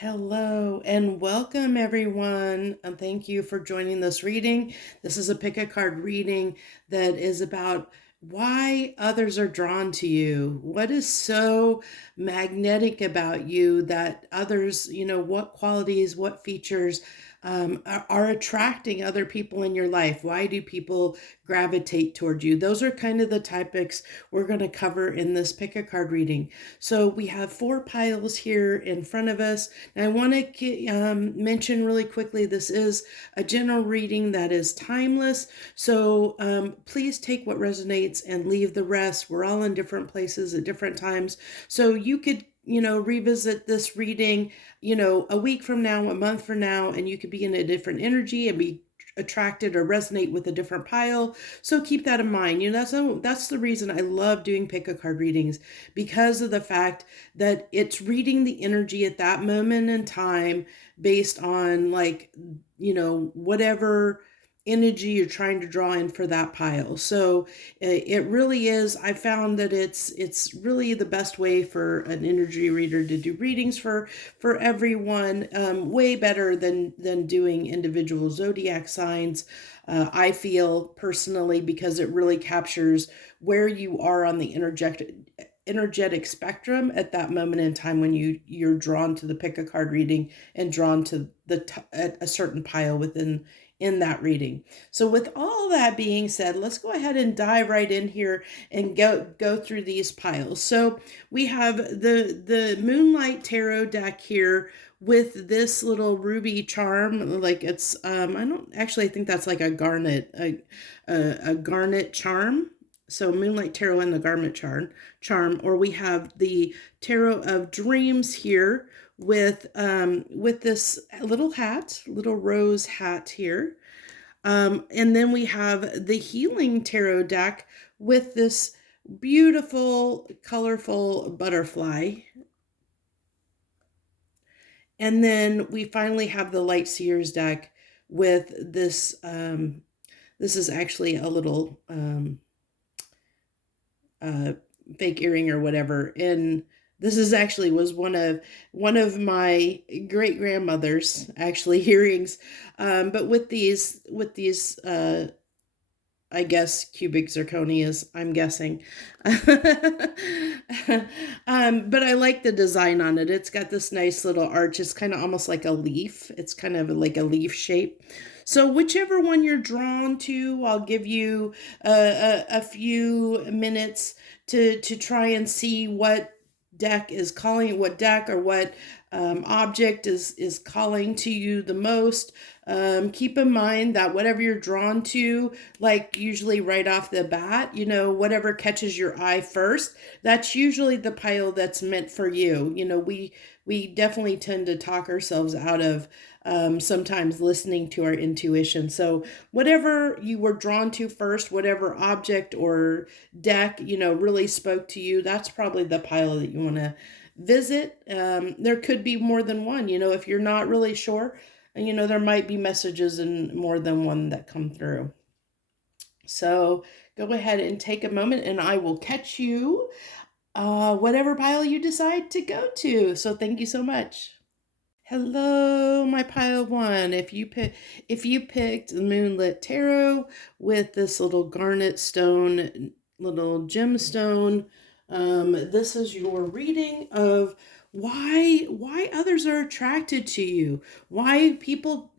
Hello and welcome everyone, and thank you for joining this reading. This is a pick a card reading that is about why others are drawn to you. What is so magnetic about you that others, what qualities, what features are attracting other people in your life? Why do people gravitate toward you? Those are kind of the topics we're going to cover in this pick a card reading. So we have four piles here in front of us. And I want to mention really quickly, this is a general reading that is timeless. So please take what resonates and leave the rest. We're all in different places at different times. So you could revisit this reading, a week from now, a month from now, and you could be in a different energy and be attracted or resonate with a different pile. So keep that in mind. That's the reason I love doing pick a card readings, because of the fact that it's reading the energy at that moment in time based on whatever energy you're trying to draw in for that pile. So it really is, I found that it's really the best way for an energy reader to do readings for everyone, way better than doing individual zodiac signs. I feel personally, because it really captures where you are on the energetic spectrum at that moment in time when you're drawn to the pick a card reading and drawn to a certain pile in that reading. So with all that being said, let's go ahead and dive right in here and go through these piles. So we have the Moonlight Tarot deck here with this little ruby charm, like it's I think that's like a garnet, a garnet charm. So Moonlight Tarot and the Garnet charm, or we have the Tarot of Dreams here with this little rose hat here. And then we have the Healing Tarot deck with this beautiful, colorful butterfly. And then we finally have the Light Seers deck with this. This is actually a little fake earring or whatever, and this is actually was one of my great grandmother's actually earrings, but with these I guess cubic zirconias, I'm guessing. But I like the design on it. It's got this nice little arch. It's kind of almost like a leaf. It's kind of like a leaf shape. So whichever one you're drawn to, I'll give you a few minutes to try and see what deck is calling, what deck or what object is calling to you the most. Keep in mind that whatever you're drawn to, like usually right off the bat, whatever catches your eye first, that's usually the pile that's meant for you. We definitely tend to talk ourselves out of sometimes listening to our intuition. So whatever you were drawn to first, whatever object or deck, really spoke to you, that's probably the pile that you want to visit. There could be more than one, if you're not really sure, and there might be messages in more than one that come through. So go ahead and take a moment and I will catch you whatever pile you decide to go to. So thank you so much. Hello, my pile one. If you picked the Moonlit Tarot with this little garnet stone, little gemstone, this is your reading of why others are attracted to you. Why people,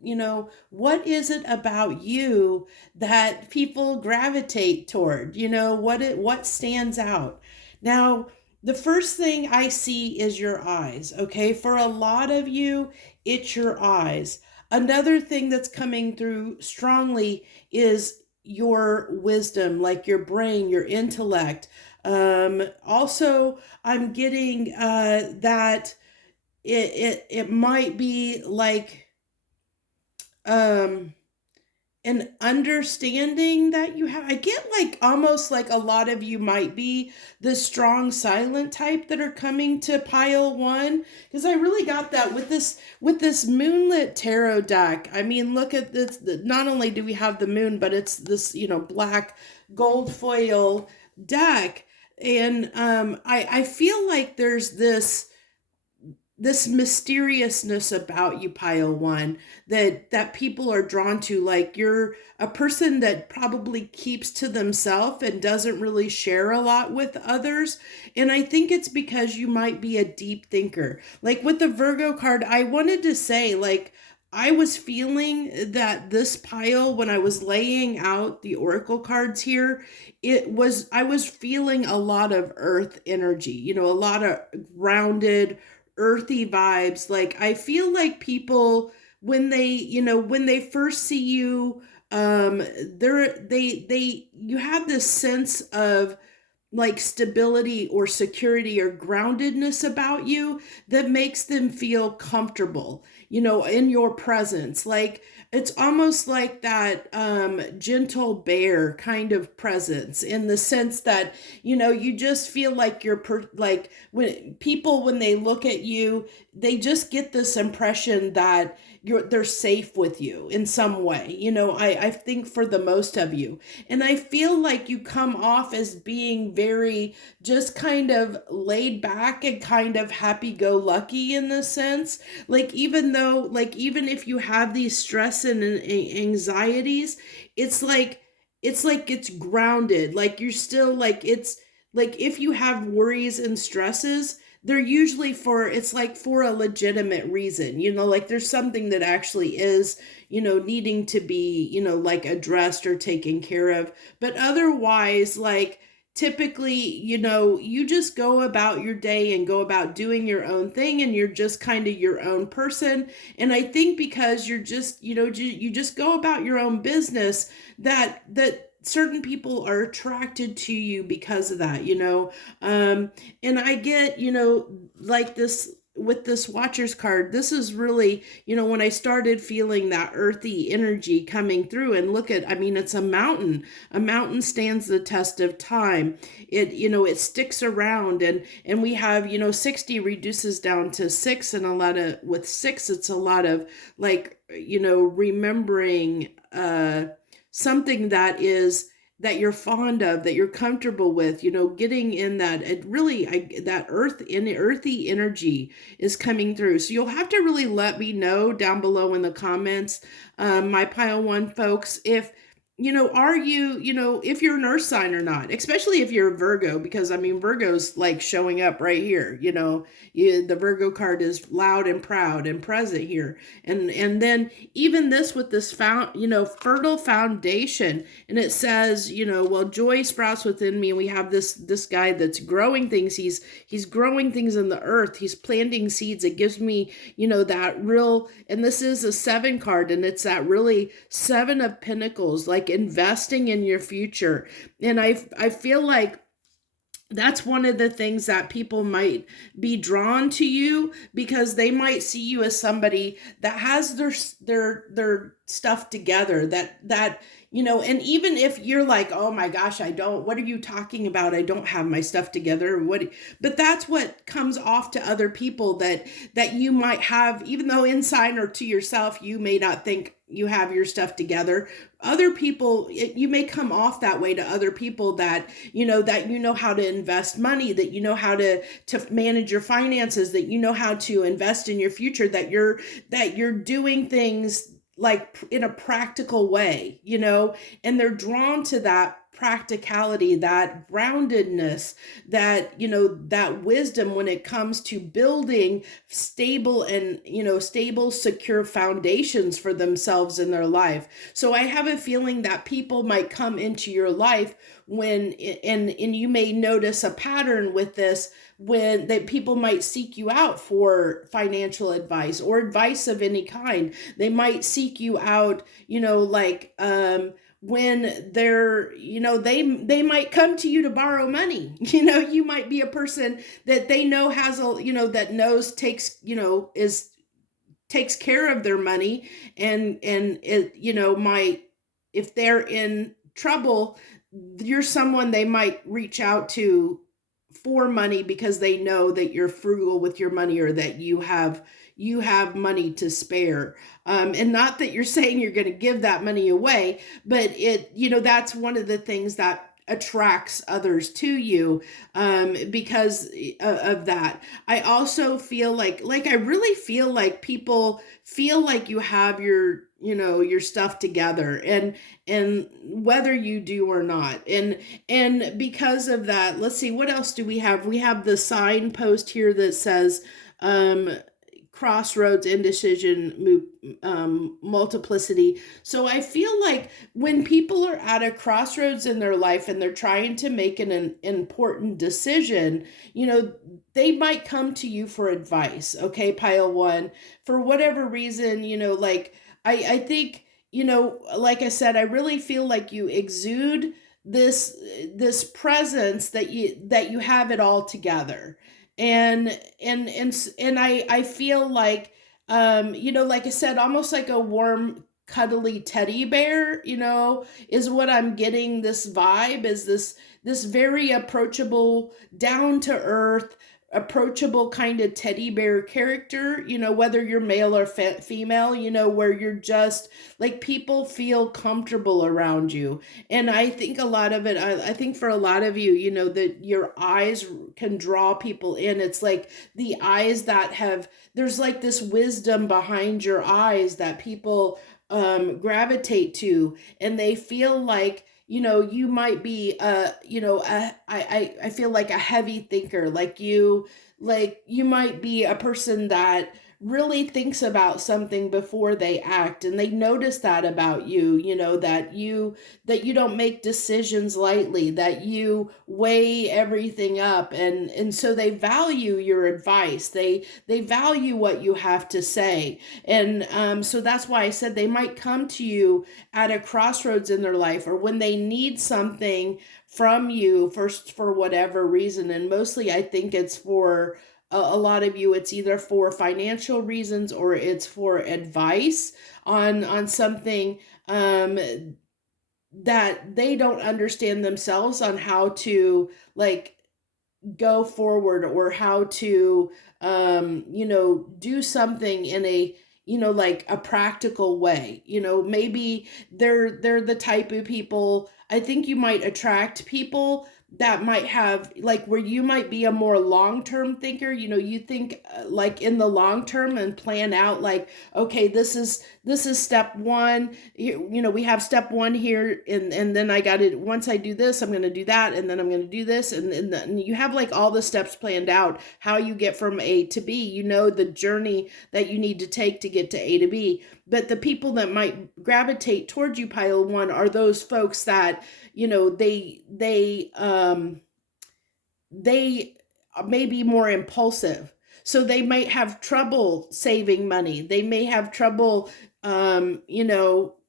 what is it about you that people gravitate toward? What stands out? Now, the first thing I see is your eyes, okay? For a lot of you, it's your eyes. Another thing that's coming through strongly is your wisdom, like your brain, your intellect. Also, I'm getting that it might be like an understanding that you have. I get like almost like a lot of you might be the strong silent type that are coming to pile one, because I really got that with this Moonlit Tarot deck. I mean, look at this. Not only do we have the moon, but it's this black gold foil deck, and I feel like there's this this mysteriousness about you, pile one, that people are drawn to. Like you're a person that probably keeps to themselves and doesn't really share a lot with others. And I think it's because you might be a deep thinker. Like with the Virgo card, I wanted to say, like, I was feeling that this pile, when I was laying out the oracle cards here, I was feeling a lot of earth energy, a lot of grounded, earthy vibes. Like I feel like people, when when they first see you, you have this sense of like stability or security or groundedness about you that makes them feel comfortable, in your presence. Like it's almost like that gentle bear kind of presence, in the sense that, you just feel like like when they look at you, they just get this impression that they're safe with you in some way. I think for the most of you. And I feel like you come off as being very just kind of laid back and kind of happy go lucky in the sense. Like, even if you have these stress and anxieties, it's like, it's grounded. Like, you're still like, it's like, if you have worries and stresses, they're usually it's like for a legitimate reason, like there's something that actually is, needing to be, like addressed or taken care of. But otherwise, like, typically, you just go about your day and go about doing your own thing, and you're just kind of your own person. And I think because you're just, you just go about your own business, that certain people are attracted to you because of that. And I get, like this with this watcher's card, this is really, when I started feeling that earthy energy coming through. And look at, I mean, it's a mountain. A mountain stands the test of time. It sticks around, and we have, 60 reduces down to 6, and with 6, it's a lot of like, remembering something that you're fond of, that you're comfortable with, getting in that. It really, that earthy energy is coming through. So you'll have to really let me know down below in the comments, my pile one folks, if are you, if you're an earth sign or not, especially if you're a Virgo, because I mean, Virgo's like showing up right here, the Virgo card is loud and proud and present here. And then even this with this fertile foundation, and it says, well, joy sprouts within me. And we have this guy that's growing things. He's growing things in the earth. He's planting seeds. It gives me, that real, and this is a 7 card, and it's that really 7 of Pentacles, like investing in your future. And I feel like that's one of the things that people might be drawn to you, because they might see you as somebody that has their stuff together, that and even if you're like, oh my gosh, what are you talking about? I don't have my stuff together. But that's what comes off to other people, that you might have, even though inside or to yourself, you may not think you have your stuff together. Other people, you may come off that way to other people, that how to invest money, that how to manage your finances, that how to invest in your future, that you're doing things like in a practical way, and they're drawn to that practicality, that groundedness, that that wisdom when it comes to building stable and stable, secure foundations for themselves in their life. So I have a feeling that people might come into your life when, and you may notice a pattern with this, when that people might seek you out for financial advice or advice of any kind. They might seek you out, when they're, they might come to you to borrow money. You might be a person that they know has that knows takes care of their money, and it, might, if they're in trouble, you're someone they might reach out to for money, because they know that you're frugal with your money, or that you have money to spare. And not that you're saying you're going to give that money away, but that's one of the things that attracts others to you, because of that. I also feel like I really feel like people feel like you have your stuff together, and whether you do or not. And because of that, let's see, what else do we have? We have the signpost here that says, um crossroads, indecision, multiplicity. So I feel like when people are at a crossroads in their life and they're trying to make an important decision, they might come to you for advice. Okay, pile one, for whatever reason, like I think, like I said, I really feel like you exude this this presence that you have it all together. And I feel like, like I said, almost like a warm cuddly teddy bear, is what I'm getting. This vibe is this very approachable, down to earth, approachable kind of teddy bear character, whether you're male or female, where you're just like, people feel comfortable around you. And I think a lot of it, I think for a lot of you, that your eyes can draw people in. It's like the eyes that have, there's like this wisdom behind your eyes that people gravitate to, and they feel like, you might be I feel like a heavy thinker, like you might be a person that really thinks about something before they act, and they notice that about you, that you don't make decisions lightly, that you weigh everything up, and so they value your advice, they value what you have to say. And so that's why I said they might come to you at a crossroads in their life, or when they need something from you first, for whatever reason. And mostly I think it's for a lot of you, it's either for financial reasons or it's for advice on something that they don't understand themselves, on how to like go forward, or how to do something in a, like a practical way. Maybe they're the type of people, I think you might attract people that might have, like, where you might be a more long-term thinker. You think like in the long term, and plan out, like, okay, this is step one. We have step one here, and then I got it. Once I do this, I'm going to do that, and then I'm going to do this, and then you have like all the steps planned out, how you get from A to B, the journey that you need to take to get to A to B. But the people that might gravitate towards you, pile one, are those folks that, they may be more impulsive. So they might have trouble saving money. They may have trouble,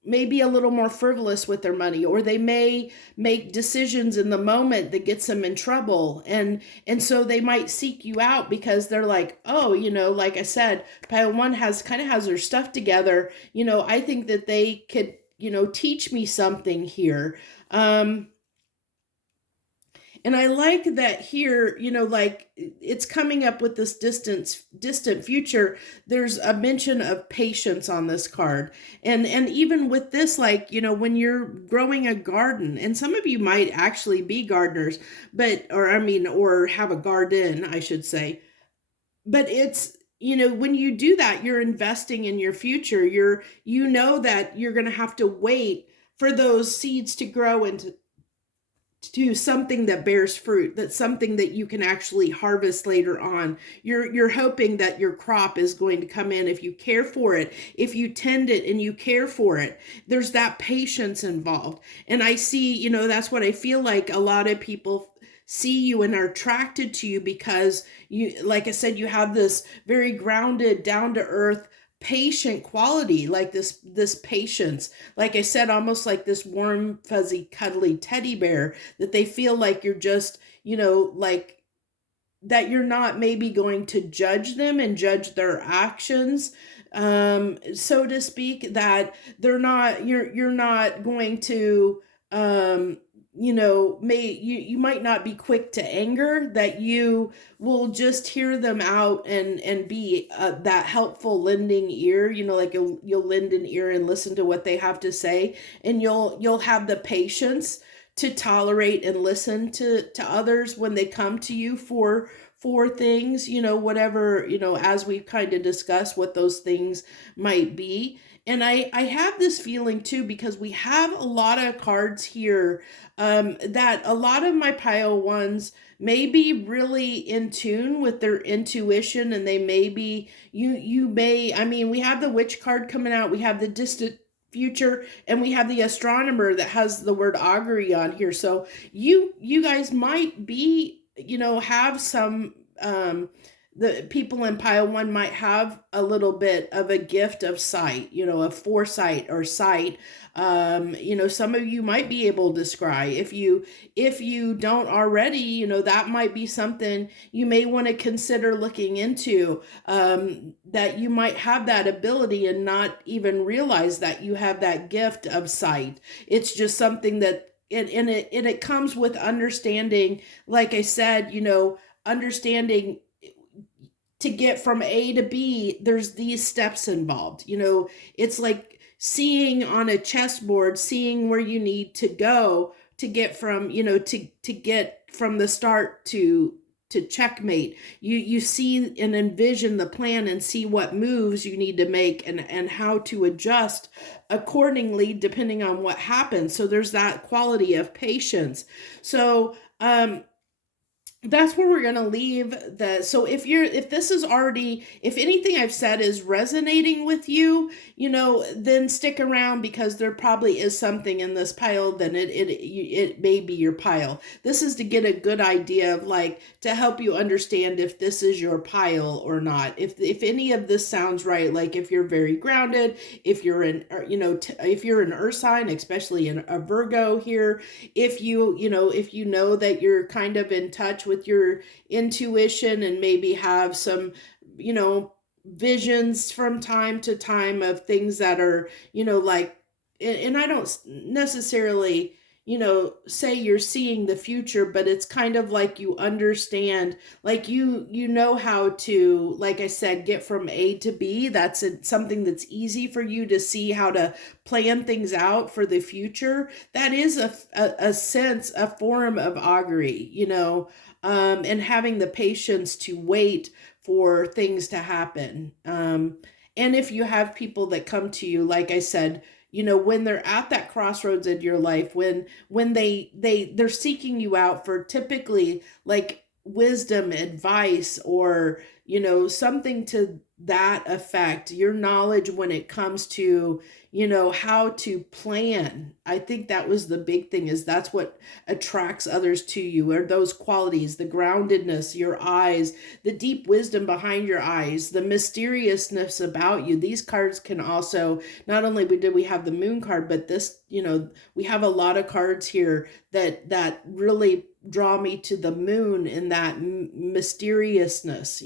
maybe a little more frivolous with their money, or they may make decisions in the moment that gets them in trouble. And so they might seek you out because they're like, oh, like I said, pile one has their stuff together. I think that they could, teach me something here. And I like that here, like it's coming up with this distant future. There's a mention of patience on this card. And even with this, like, when you're growing a garden, and some of you might actually be gardeners, or have a garden, I should say. But it's, when you do that, you're investing in your future. That you're going to have to wait for those seeds to grow into to something that bears fruit, that's something that you can actually harvest later on. You're hoping that your crop is going to come in if you care for it, if you tend it and you care for it. There's that patience involved. And I see, that's what I feel like a lot of people see you and are attracted to you, because you, like I said, you have this very grounded, down to earth, patient quality, like this patience, like I said, almost like this warm, fuzzy, cuddly teddy bear, that they feel like you're just, like that you're not maybe going to judge them and judge their actions, so to speak, that you're not going to, you might not be quick to anger, that you will just hear them out and be that helpful lending ear, like you'll lend an ear and listen to what they have to say, and you'll have the patience to tolerate and listen to others when they come to you for things, whatever, as we've kind of discussed what those things might be. And I have this feeling too, because we have a lot of cards here, that a lot of my pile ones may be really in tune with their intuition, and they may be, I mean, we have the witch card coming out, we have the distant future, and we have the astronomer that has the word augury on here. So you guys might be, have some, the people in pile one might have a little bit of a gift of sight, of foresight or sight. Some of you might be able to scry. If you don't already, that might be something you may want to consider looking into, that you might have that ability and not even realize that you have that gift of sight. It's just something that it comes with understanding, like I said, understanding to get from A to B, there's these steps involved. It's like seeing on a chessboard, seeing where you need to go to get from, to get from the start to checkmate. You see and envision the plan and see what moves you need to make, and how to adjust accordingly depending on what happens. So there's that quality of patience. So that's where we're going to leave the, so if this is already, if anything I've said is resonating with you, then stick around, because there probably is something in this pile, then it may be your pile. This is to get a good idea of, like, to help you understand if this is your pile or not. If any of this sounds right, like if you're very grounded, if you're in, if you're an earth sign, especially in a Virgo here, if you know that you're kind of in touch with your intuition, and maybe have some, visions from time to time of things that are, like, and I don't necessarily, say you're seeing the future, but it's kind of like you understand, like you know how to, like I said, get from A to B. That's something that's easy for you to see how to plan things out for the future. That is a sense, a form of augury, and having the patience to wait for things to happen. And if you have people that come to you, like I said, when they're at that crossroads in your life, when they're seeking you out for typically like wisdom, advice, or, something to that effect, your knowledge when it comes to, how to plan. I think that was the big thing, is that's what attracts others to you, are those qualities, the groundedness, your eyes, the deep wisdom behind your eyes, the mysteriousness about you. These cards can also, not only did we have the moon card, but this, we have a lot of cards here that really draw me to the moon in that mysteriousness.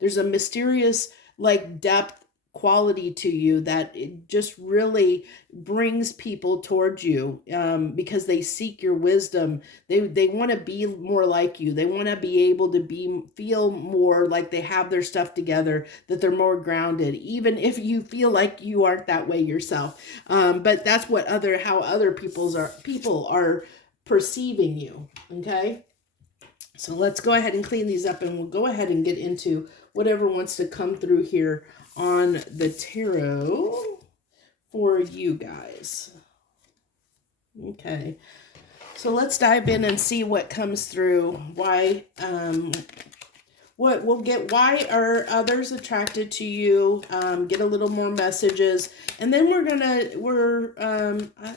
There's a mysterious, like, depth quality to you that it just really brings people towards you, because they seek your wisdom. They want to be more like you. They want to be able to feel more like they have their stuff together, that they're more grounded, even if you feel like you aren't that way yourself. But that's what how other people are perceiving you. Okay, so let's go ahead and clean these up, and we'll go ahead and get into whatever wants to come through here on the tarot for you guys. Okay, so let's dive in and see what comes through. Why what we'll get, why are others attracted to you, get a little more messages, and then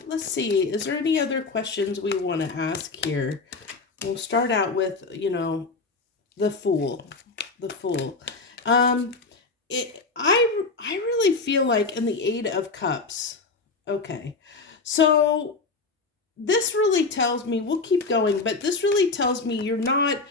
let's see, is there any other questions we want to ask here? We'll start out with, the Fool. I really feel like in the Eight of Cups. Okay, so this really tells me, we'll keep going, but this really tells me you're not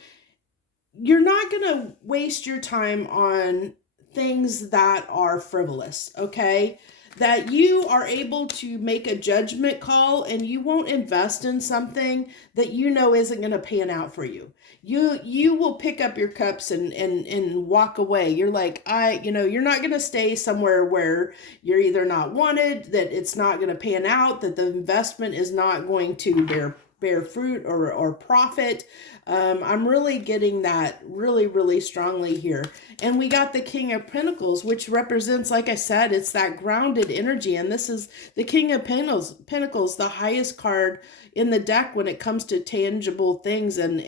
going to waste your time on things that are frivolous, okay? That you are able to make a judgment call, and you won't invest in something that isn't going to pan out for you. You will pick up your cups and walk away. You're like, you're not going to stay somewhere where you're either not wanted, that it's not going to pan out, that the investment is not going to bear bear fruit or profit. I'm really getting that really, really strongly here. And we got the King of Pentacles, which represents, like I said, it's that grounded energy. And this is the King of Pentacles, the highest card in the deck when it comes to tangible things and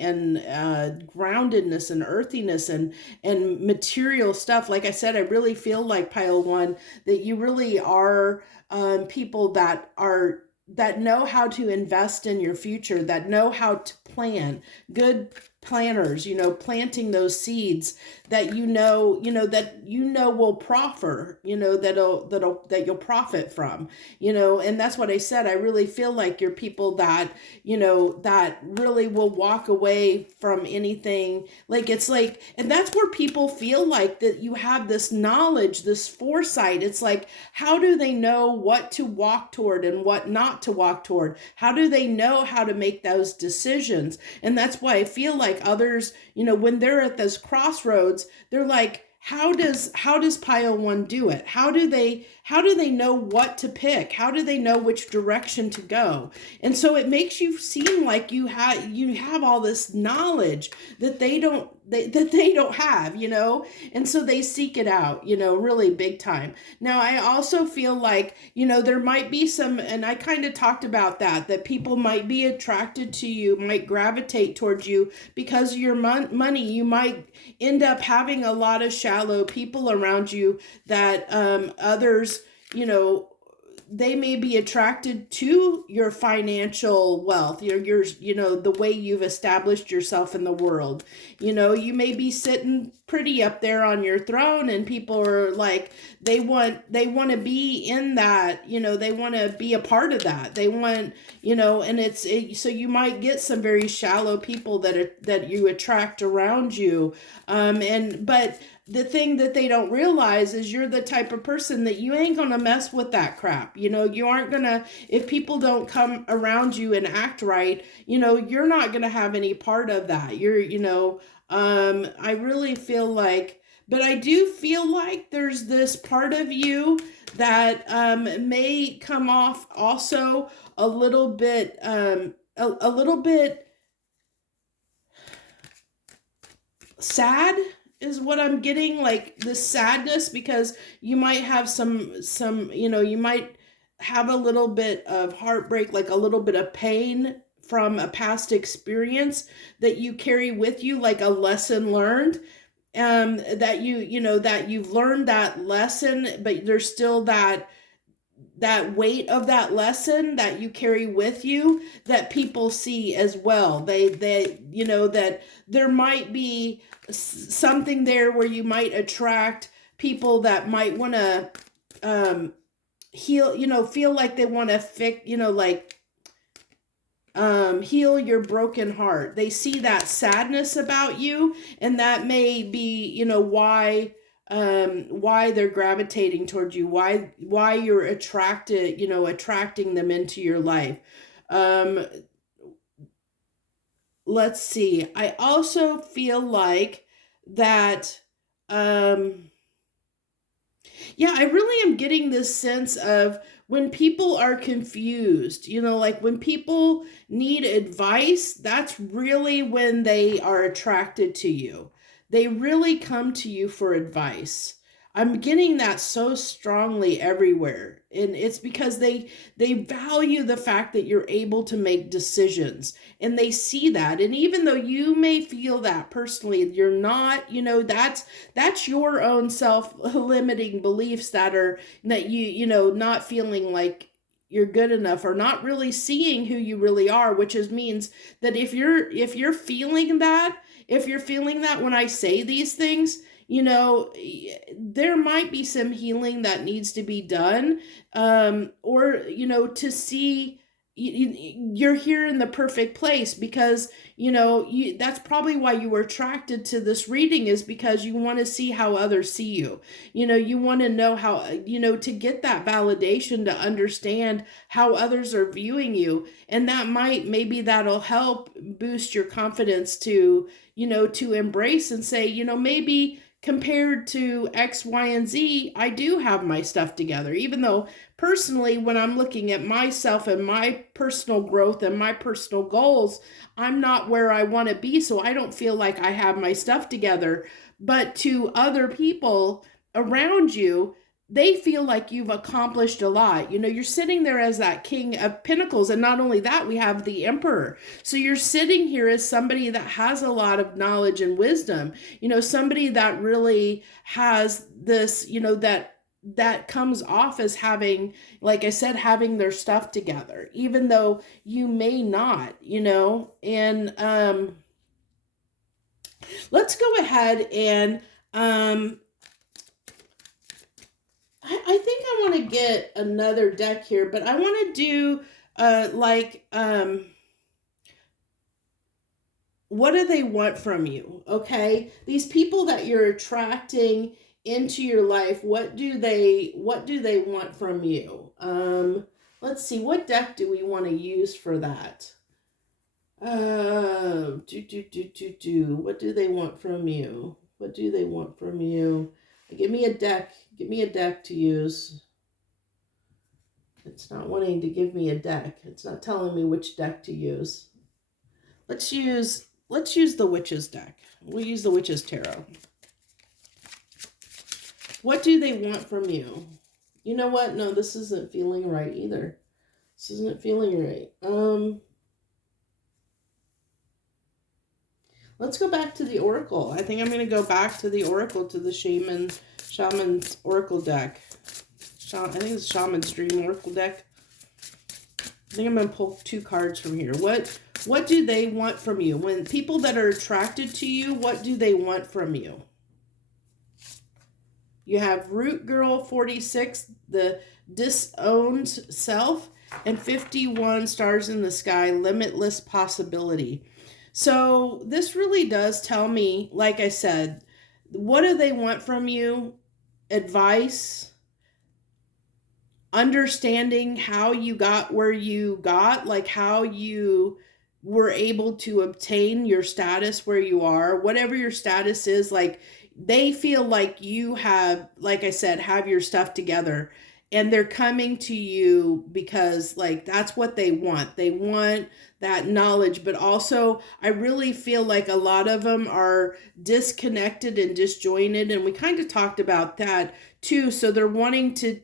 groundedness and earthiness and material stuff. Like I said, I really feel like pile one, that you really are people that know how to invest in your future, that know how to plan, good planners, planting those seeds that will proffer, that you'll profit from, and that's what I said. I really feel like you're people that, that really will walk away from anything. Like, it's like, and that's where people feel like that you have this knowledge, this foresight. It's like, how do they know what to walk toward and what not to walk toward? How do they know how to make those decisions? And that's why I feel like others, when they're at this crossroads, they're like, how does pile one do it? How do they know what to pick? How do they know which direction to go? And so it makes you seem like you have all this knowledge that they don't have, and so they seek it out, really big time. Now, I also feel like, there might be some, and I kind of talked about that people might be attracted to you, might gravitate towards you because of your money. You might end up having a lot of shallow people around you that others, they may be attracted to your financial wealth, your the way you've established yourself in the world. You may be sitting pretty up there on your throne, and people are like, they want to be in that, they want to be a part of that. They want, and so you might get some very shallow people that you attract around you. But the thing that they don't realize is you're the type of person that you ain't gonna mess with that crap. You aren't gonna, if people don't come around you and act right, you're not gonna have any part of that. I really feel like, but I do feel like there's this part of you that may come off also a little bit, a little bit sad is what I'm getting, like this sadness, because you might have some, you might have a little bit of heartbreak, like a little bit of pain from a past experience that you carry with you, like a lesson learned, that that you've learned that lesson, but there's still that weight of that lesson that you carry with you that people see as well. They that there might be something there where you might attract people that might want to heal, feel like they want to fix, heal your broken heart. They see that sadness about you, and that may be, why they're gravitating towards you, why you're attracting them into your life. Let's see. I also feel like that, yeah, I really am getting this sense of when people are confused, like when people need advice, that's really when they are attracted to you. They really come to you for advice. I'm getting that so strongly everywhere. And it's because they value the fact that you're able to make decisions, and they see that. And even though you may feel that personally, you're not, that's your own self-limiting beliefs that not feeling like you're good enough, or not really seeing who you really are, which means that if you're feeling that, when I say these things, there might be some healing that needs to be done, or to see you're here in the perfect place, because that's probably why you were attracted to this reading, is because you want to see how others see you. You want to know how, to get that validation, to understand how others are viewing you, and maybe that'll help boost your confidence to to embrace and say, maybe compared to X, Y, and Z, I do have my stuff together. Even though personally, when I'm looking at myself and my personal growth and my personal goals, I'm not where I want to be. So I don't feel like I have my stuff together. But to other people around you, they feel like you've accomplished a lot. You know, you're sitting there as that king of pentacles. And not only that, we have the emperor. So you're sitting here as somebody that has a lot of knowledge and wisdom, you know, somebody that really has this, you know, that comes off as having, like I said, having their stuff together, even though you may not, you know. And let's go ahead and I think I want to get another deck here, but I want to do what do they want from you? Okay, these people that you're attracting into your life, what do they want from you? Let's see, what deck do we want to use for that? What do they want from you? What do they want from you? Give me a deck. Give me a deck to use. It's not wanting to give me a deck. It's not telling me which deck to use. Let's use the Witch's deck. We'll use the Witch's Tarot. What do they want from you? You know what? No, this isn't feeling right either. This isn't feeling right. Let's go back to the Oracle. I think I'm going to go back to the Oracle, to the Shaman's Oracle deck. I think it's Shaman's Dream Oracle deck. I think I'm going to pull 2 cards from here. What do they want from you? When people that are attracted to you, what do they want from you? You have Root Girl 46, the disowned self, and 51 stars in the sky, limitless possibility. So this really does tell me, like I said, what do they want from you? Advice, understanding how you got where you got, like how you were able to obtain your status where you are, whatever your status is. Like they feel like you have, like I said, have your stuff together, and they're coming to you because like that's what they want. They want that knowledge, but also I really feel like a lot of them are disconnected and disjointed, and we kind of talked about that too. So they're wanting to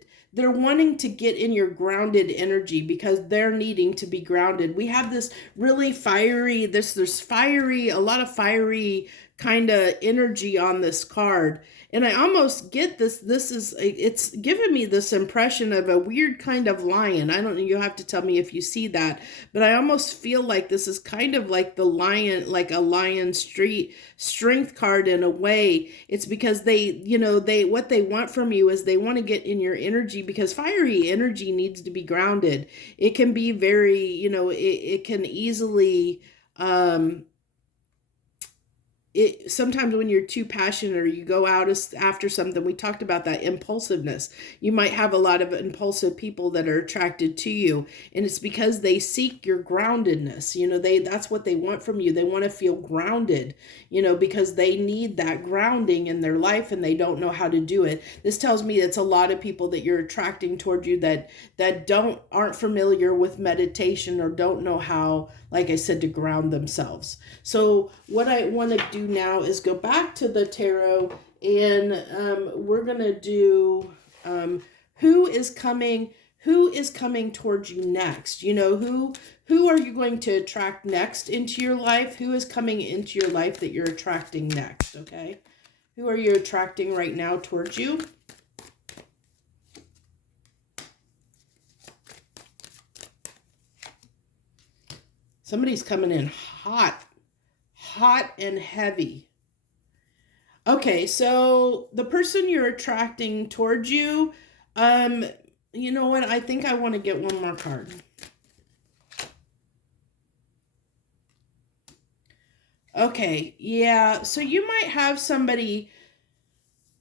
get in your grounded energy because they're needing to be grounded. We have this really fiery, there's fiery, a lot of fiery kind of energy on this card. And I almost get it's giving me this impression of a weird kind of lion. I don't know, you'll have to tell me if you see that, but I almost feel like this is kind of like the lion, like a lion strength card in a way. It's because what they want from you is they want to get in your energy, because fiery energy needs to be grounded. It can be very, it can easily, sometimes when you're too passionate or you go out after something, we talked about that impulsiveness. You might have a lot of impulsive people that are attracted to you, and it's because they seek your groundedness. That's what they want from you. They want to feel grounded, because they need that grounding in their life and they don't know how to do it. This tells me it's a lot of people that you're attracting toward you that aren't familiar with meditation or don't know how, like I said, to ground themselves. So what I want to do now is go back to the tarot, and we're going to do who is coming towards you next. Who are you going to attract next into your life? Who is coming into your life that you're attracting next? Okay, who are you attracting right now towards you? Somebody's coming in hot and heavy. Okay, so the person you're attracting towards you, you know what? I think I want to get one more card. Okay, yeah, so you might have somebody,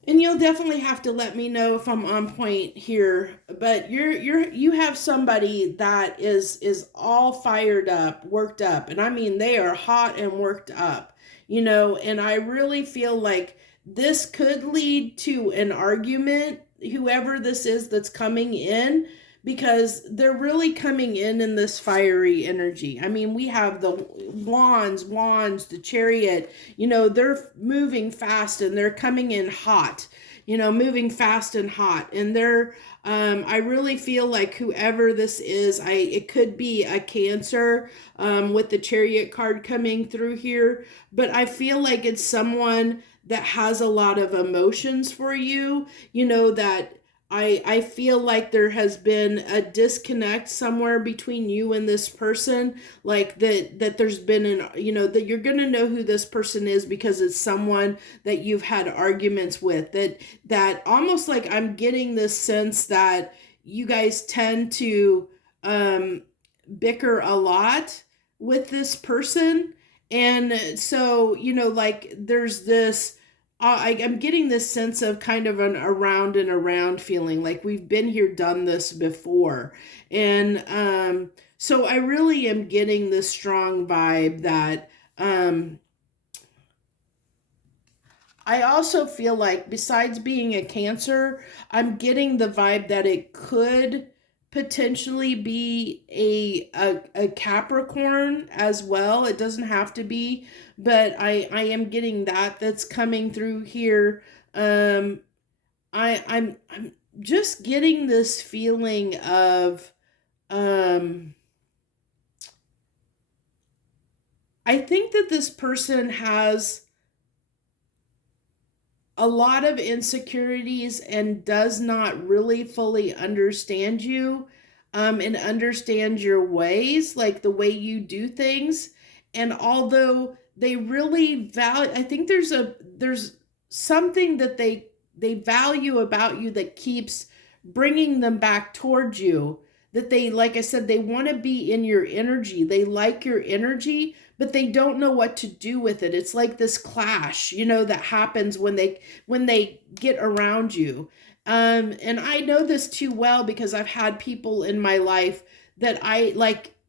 and you'll definitely have to let me know if I'm on point here, but you have somebody that is all fired up, worked up, and I mean they are hot and worked up, and I really feel like this could lead to an argument, whoever this is that's coming in, because they're really coming in this fiery energy. I mean, we have the wands, the chariot, they're moving fast and they're coming in hot, moving fast and hot. And they're, I really feel like whoever this is, it could be a Cancer, with the chariot card coming through here, but I feel like it's someone that has a lot of emotions for you, that I feel like there has been a disconnect somewhere between you and this person, like that there's been that you're going to know who this person is because it's someone that you've had arguments with, that almost like I'm getting this sense that you guys tend to bicker a lot with this person. And so, like there's this, I'm getting this sense of kind of an around and around feeling, like we've been here, done this before. And so I really am getting this strong vibe that I also feel like, besides being a Cancer, I'm getting the vibe that it could potentially be a Capricorn as well. It doesn't have to be, but I am getting that's coming through here. I'm just getting this feeling of I think that this person has a lot of insecurities and does not really fully understand you, and understand your ways, like the way you do things. And although they really value, I think there's something that they value about you that keeps bringing them back towards you, that they, like I said, they want to be in your energy, they like your energy, but they don't know what to do with it. It's like this clash, that happens when they get around you. And I know this too well because I've had people in my life that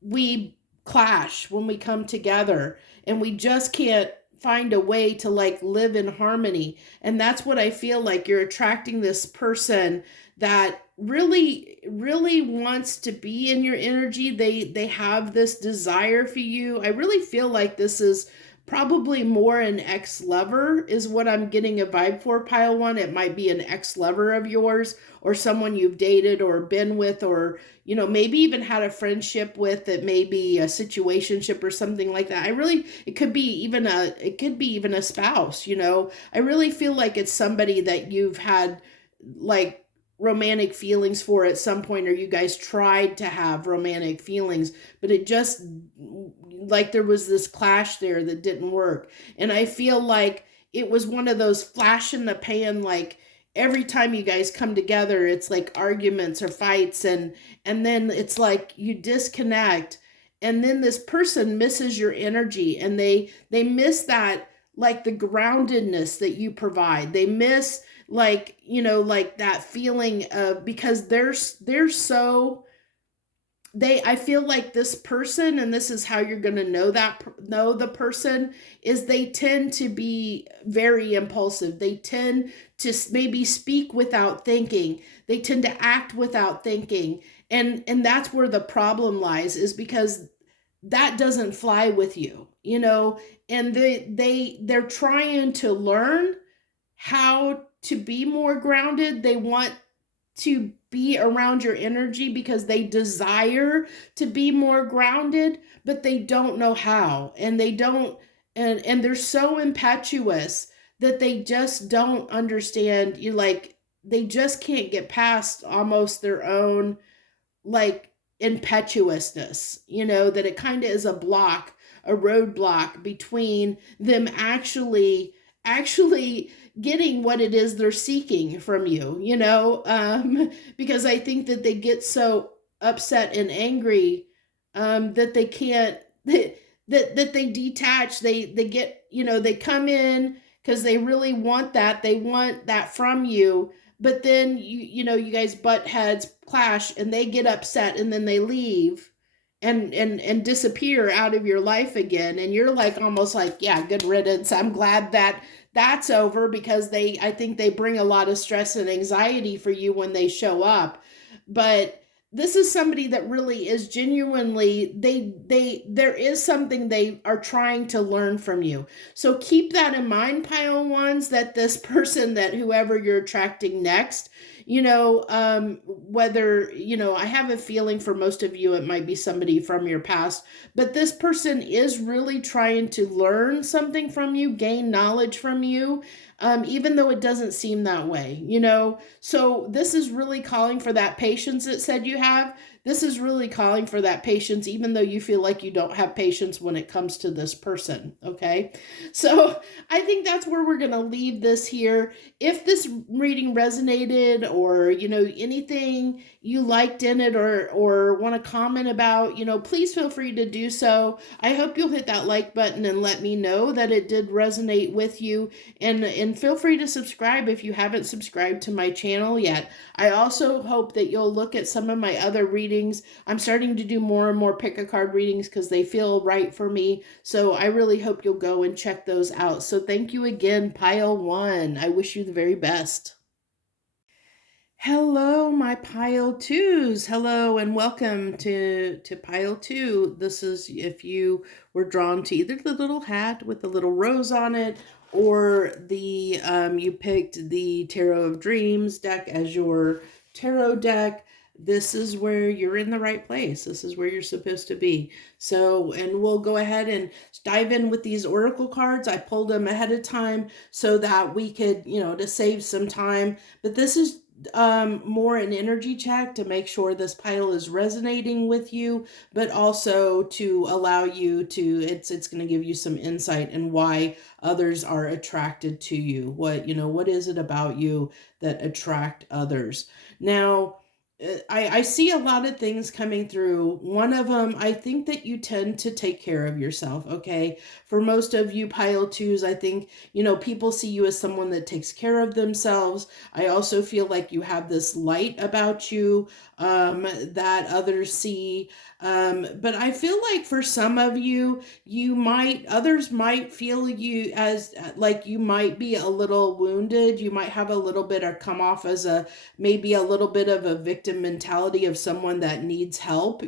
we clash when we come together, and we just can't find a way to like live in harmony. And that's what I feel like. You're attracting this person that really wants to be in your energy. They have this desire for you. I really feel like this is probably more an ex-lover is what I'm getting a vibe for, pile one. It might be an ex-lover of yours, or someone you've dated or been with, or maybe even had a friendship with, that may be a situationship or something like that. It could be even a spouse. I really feel like it's somebody that you've had like romantic feelings for at some point, or you guys tried to have romantic feelings, but it just, like, there was this clash there that didn't work. And I feel like it was one of those flash in the pan, like every time you guys come together, it's like arguments or fights, and then it's like you disconnect, and then this person misses your energy, and they miss that, like the groundedness that you provide. They miss, like, like that feeling of, because they're so, I feel like this person, and this is how you're going to know the person, is they tend to be very impulsive. They tend to maybe speak without thinking. They tend to act without thinking. And that's where the problem lies, is because that doesn't fly with you, and they're trying to learn how to be more grounded. They want to be around your energy because they desire to be more grounded, but they don't know how. And they don't, and they're so impetuous that they just don't understand you, like they just can't get past almost their own, like, impetuousness, that it kind of is a roadblock between them actually getting what it is they're seeking from you, because I think that they get so upset and angry, that they can't, that they detach, they get, they come in because they really want that, from you, but then you guys butt heads, clash, and they get upset, and then they leave and disappear out of your life again, and you're like, almost like, yeah, good riddance. I'm glad that that's over, because I think they bring a lot of stress and anxiety for you when they show up. But this is somebody that really is genuinely, there is something they are trying to learn from you. So keep that in mind, pile ones, that this person, that whoever you're attracting next, whether, I have a feeling for most of you it might be somebody from your past, but this person is really trying to learn something from you, gain knowledge from you, even though it doesn't seem that way. So this is really calling for that patience it said you have. This is really calling for that patience, even though you feel like you don't have patience when it comes to this person. Okay. So I think that's where we're going to leave this here. If this reading resonated, or, anything you liked in it, or want to comment about, please feel free to do so. I hope you'll hit that like button and let me know that it did resonate with you. And feel free to subscribe if you haven't subscribed to my channel yet. I also hope that you'll look at some of my other readings. I'm starting to do more and more pick a card readings because they feel right for me. So I really hope you'll go and check those out. So thank you again, Pile 1. I wish you the very best. Hello, my Pile 2s. Hello and welcome to Pile 2. This is if you were drawn to either the little hat with the little rose on it, or the you picked the Tarot of Dreams deck as your tarot deck. This is where you're in the right place. This is where you're supposed to be. So, and we'll go ahead and dive in with these oracle cards. I pulled them ahead of time so that we could, to save some time. But this is more an energy check to make sure this pile is resonating with you, but also to allow you to, it's going to give you some insight in why others are attracted to you. What is it about you that attract others? Now, I see a lot of things coming through. One of them, I think that you tend to take care of yourself, okay? For most of you pile 2s, I think, people see you as someone that takes care of themselves. I also feel like you have this light about you that others see. But I feel like for some of you, others might feel you as like you might be a little wounded. You might have a little bit, or come off as maybe a little bit of a victim mentality of someone that needs help,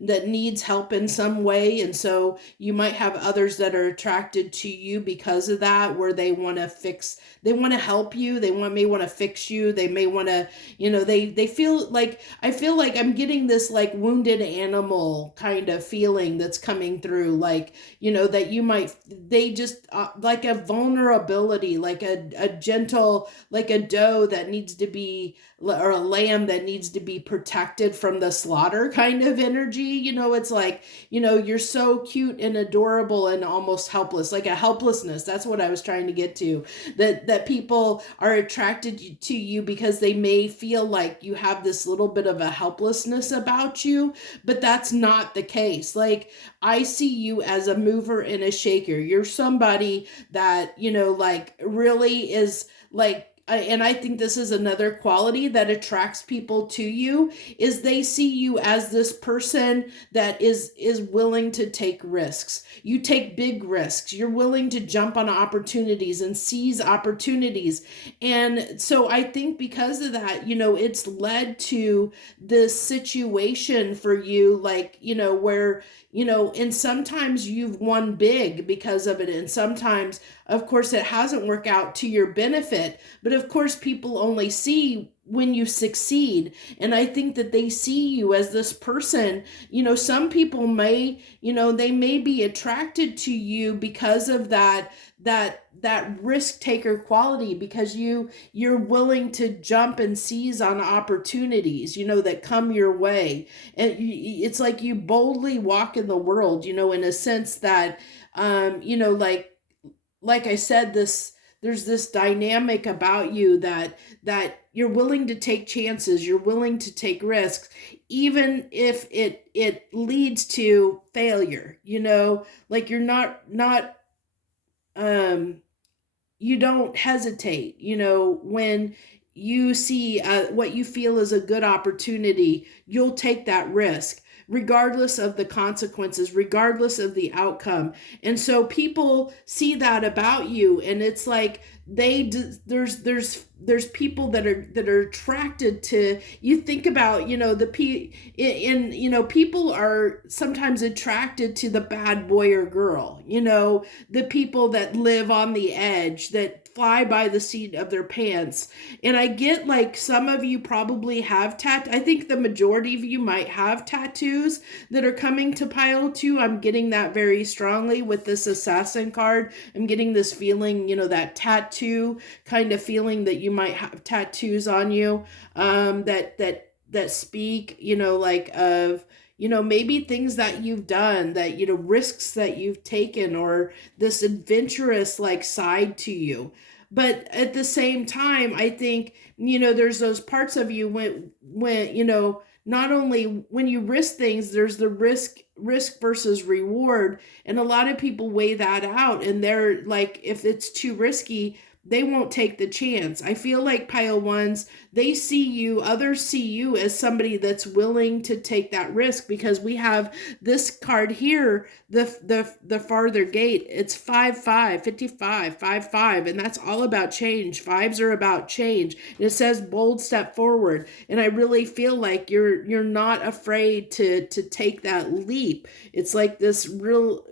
that needs help in some way. And so you might have others that are attracted to you because of that, where they want to help you. May want to fix you. They may want to, they feel like, I feel like I'm getting this like wounded animal kind of feeling that's coming through, like, that they just like a vulnerability, like a gentle, like a doe that needs to be, or a lamb that needs to be protected from the slaughter kind of energy. It's like, you're so cute and adorable and almost helpless, like a helplessness. That's what I was trying to get to, that people are attracted to you because they may feel like you have this little bit of a helplessness about you, but that's not the case. Like, I see you as a mover and a shaker. You're somebody that, like really is like, and I think this is another quality that attracts people to you, is they see you as this person that is willing to take risks. You take big risks. You're willing to jump on opportunities and seize opportunities. And so I think because of that, it's led to this situation for you, like, where, and sometimes you've won big because of it. And sometimes, of course, it hasn't worked out to your benefit, but of course, people only see when you succeed. And I think that they see you as this person, some people may, they may be attracted to you because of that risk taker quality, because you're willing to jump and seize on opportunities, that come your way. And it's like you boldly walk in the world, in a sense that, like I said, there's this dynamic about you that you're willing to take chances, you're willing to take risks, even if it leads to failure, like you're not you don't hesitate, when you see what you feel is a good opportunity, you'll take that risk. regardless of the consequences, regardless of the outcome. And so people see that about you, and it's like there's people that are attracted to you. Think about, people are sometimes attracted to the bad boy or girl, the people that live on the edge, that fly by the seat of their pants. And I get, like, some of you probably have I think the majority of you might have tattoos that are coming to pile two. I'm getting that very strongly with this assassin card. I'm getting this feeling, that tattoo kind of feeling, that you might have tattoos on you, that speak, like of, maybe things that you've done, that, risks that you've taken, or this adventurous, like, side to you. But at the same time, I think, there's those parts of you when, not only when you risk things, there's the risk versus reward. And a lot of people weigh that out, and they're like, if it's too risky, they won't take the chance. I feel like pile ones, others see you as somebody that's willing to take that risk, because we have this card here, the farther gate. It's 5-5, 55, 5-5, and that's all about change. Fives are about change. And it says bold step forward. And I really feel like you're not afraid to take that leap. It's like this real,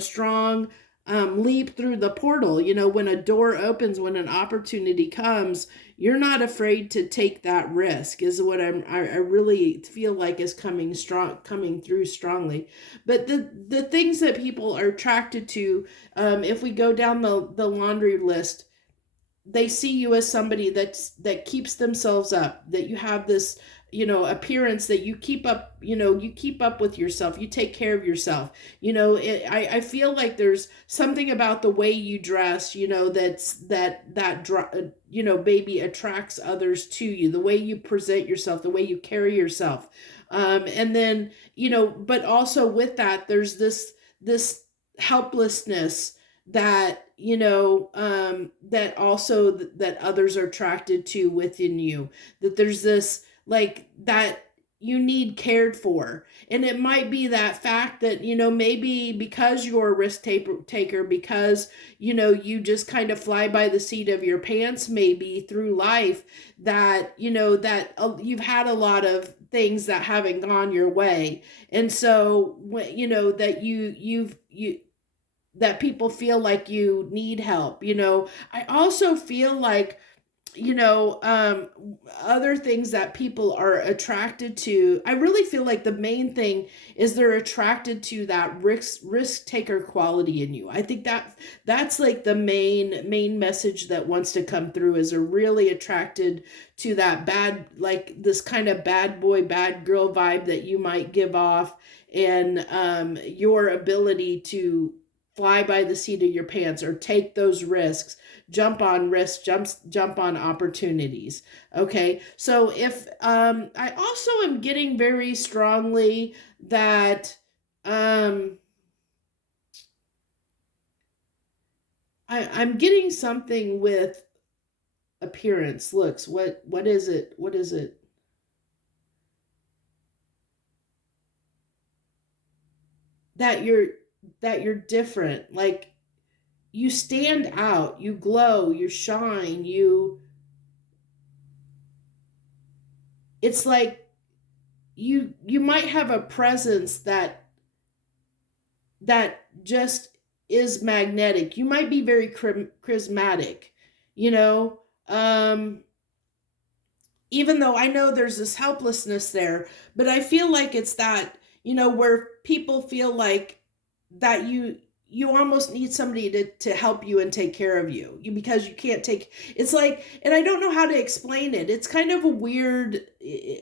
strong leap through the portal. When a door opens, when an opportunity comes, you're not afraid to take that risk, is what I really feel like is coming through strongly. But the things that people are attracted to, if we go down the laundry list, they see you as somebody that keeps themselves up, that you have this, appearance, that you keep up, you keep up with yourself, you take care of yourself. I feel like there's something about the way you dress, maybe attracts others to you, the way you present yourself, the way you carry yourself. And then, but also with that, there's this helplessness that, that also that others are attracted to within you, that there's this, like, that you need cared for. And it might be that fact that, maybe because you're a risk taker, because, you just kind of fly by the seat of your pants, maybe through life, that, that you've had a lot of things that haven't gone your way. And so, that you've that people feel like you need help. I also feel like, other things that people are attracted to, I really feel like the main thing is they're attracted to that risk taker quality in you. I think that's like the main message that wants to come through, is they're really attracted to that bad, like this kind of bad boy, bad girl vibe that you might give off, and your ability to fly by the seat of your pants, or take those risks, jump on risks, jump on opportunities. Okay. So if, I also am getting very strongly that, I'm getting something with appearance, looks. What is it? What is it? That you're different. Like, you stand out, you glow, you shine, it's like you might have a presence that just is magnetic. You might be very charismatic, you know. Even though I know there's this helplessness there, but I feel like it's that, where people feel like that you almost need somebody to help you and take care of because you can't take, it's like, and I don't know how to explain it. It's kind of a weird,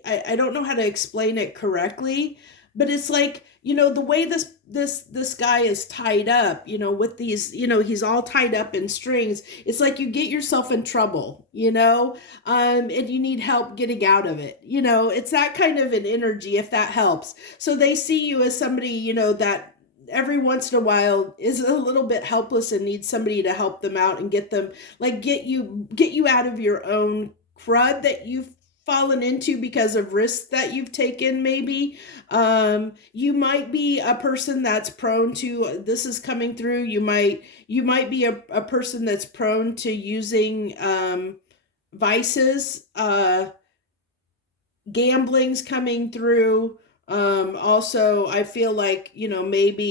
I don't know how to explain it correctly, but it's like, the way this guy is tied up, with these, he's all tied up in strings. It's like you get yourself in trouble, and you need help getting out of it. It's that kind of an energy, if that helps. So they see you as somebody, that every once in a while is a little bit helpless and needs somebody to help them out and get them, like, get you out of your own crud that you've fallen into because of risks that you've taken, maybe. You might be a person that's prone to, this is coming through, you might be a person that's prone to using vices. Gambling's coming through. Also, I feel like, maybe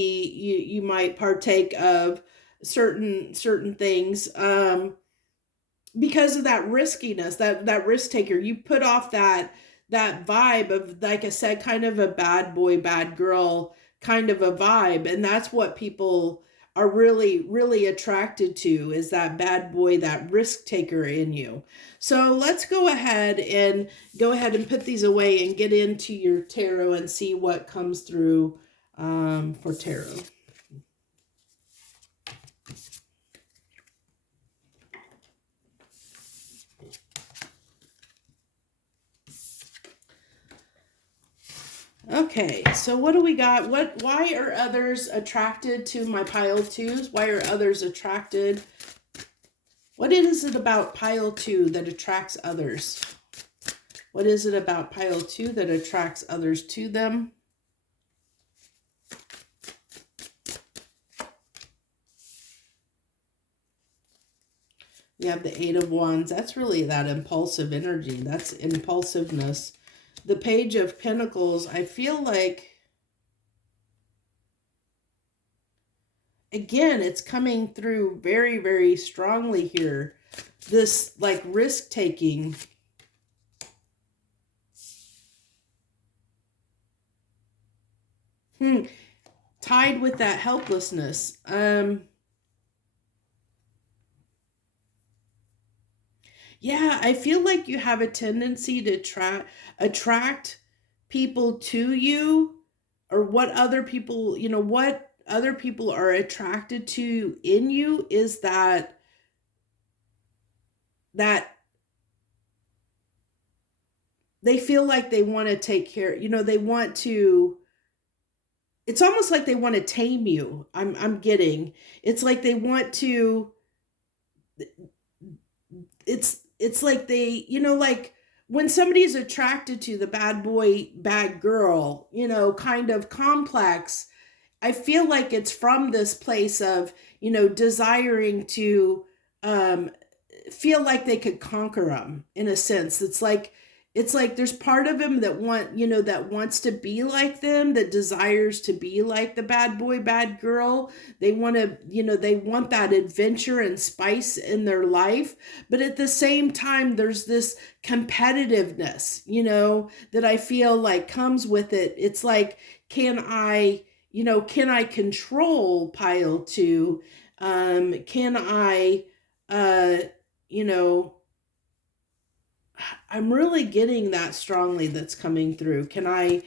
you might partake of certain things. Because of that riskiness, that risk taker. You put off that vibe of, like I said, kind of a bad boy, bad girl kind of a vibe. And that's what people are really, really attracted to, is that bad boy, that risk taker in you. So let's go ahead and put these away and get into your tarot and see what comes through for tarot. Okay, so what do we got? Why are others attracted to my pile twos? Why are others attracted? What is it about pile two that attracts others? What is it about pile two that attracts others to them? We have the Eight of Wands. That's really that impulsive energy. That's impulsiveness. The Page of Pentacles, I feel like, again, it's coming through very, very strongly here. This, like, risk-taking. Tied with that helplessness. Yeah, I feel like you have a tendency to attract people to you, or what other people, what other people are attracted to in you is that they feel like they want to take care, they want to, it's almost like they want to tame you. I'm getting, it's like they want to, it's like they, like when somebody is attracted to the bad boy, bad girl, kind of complex, I feel like it's from this place of, desiring to feel like they could conquer them in a sense. It's like there's part of him that that wants to be like them, that desires to be like the bad boy, bad girl. They want to, they want that adventure and spice in their life. But at the same time, there's this competitiveness, that I feel like comes with it. It's like, can I control pile two? Can I, I'm really getting that strongly that's coming through. Can I,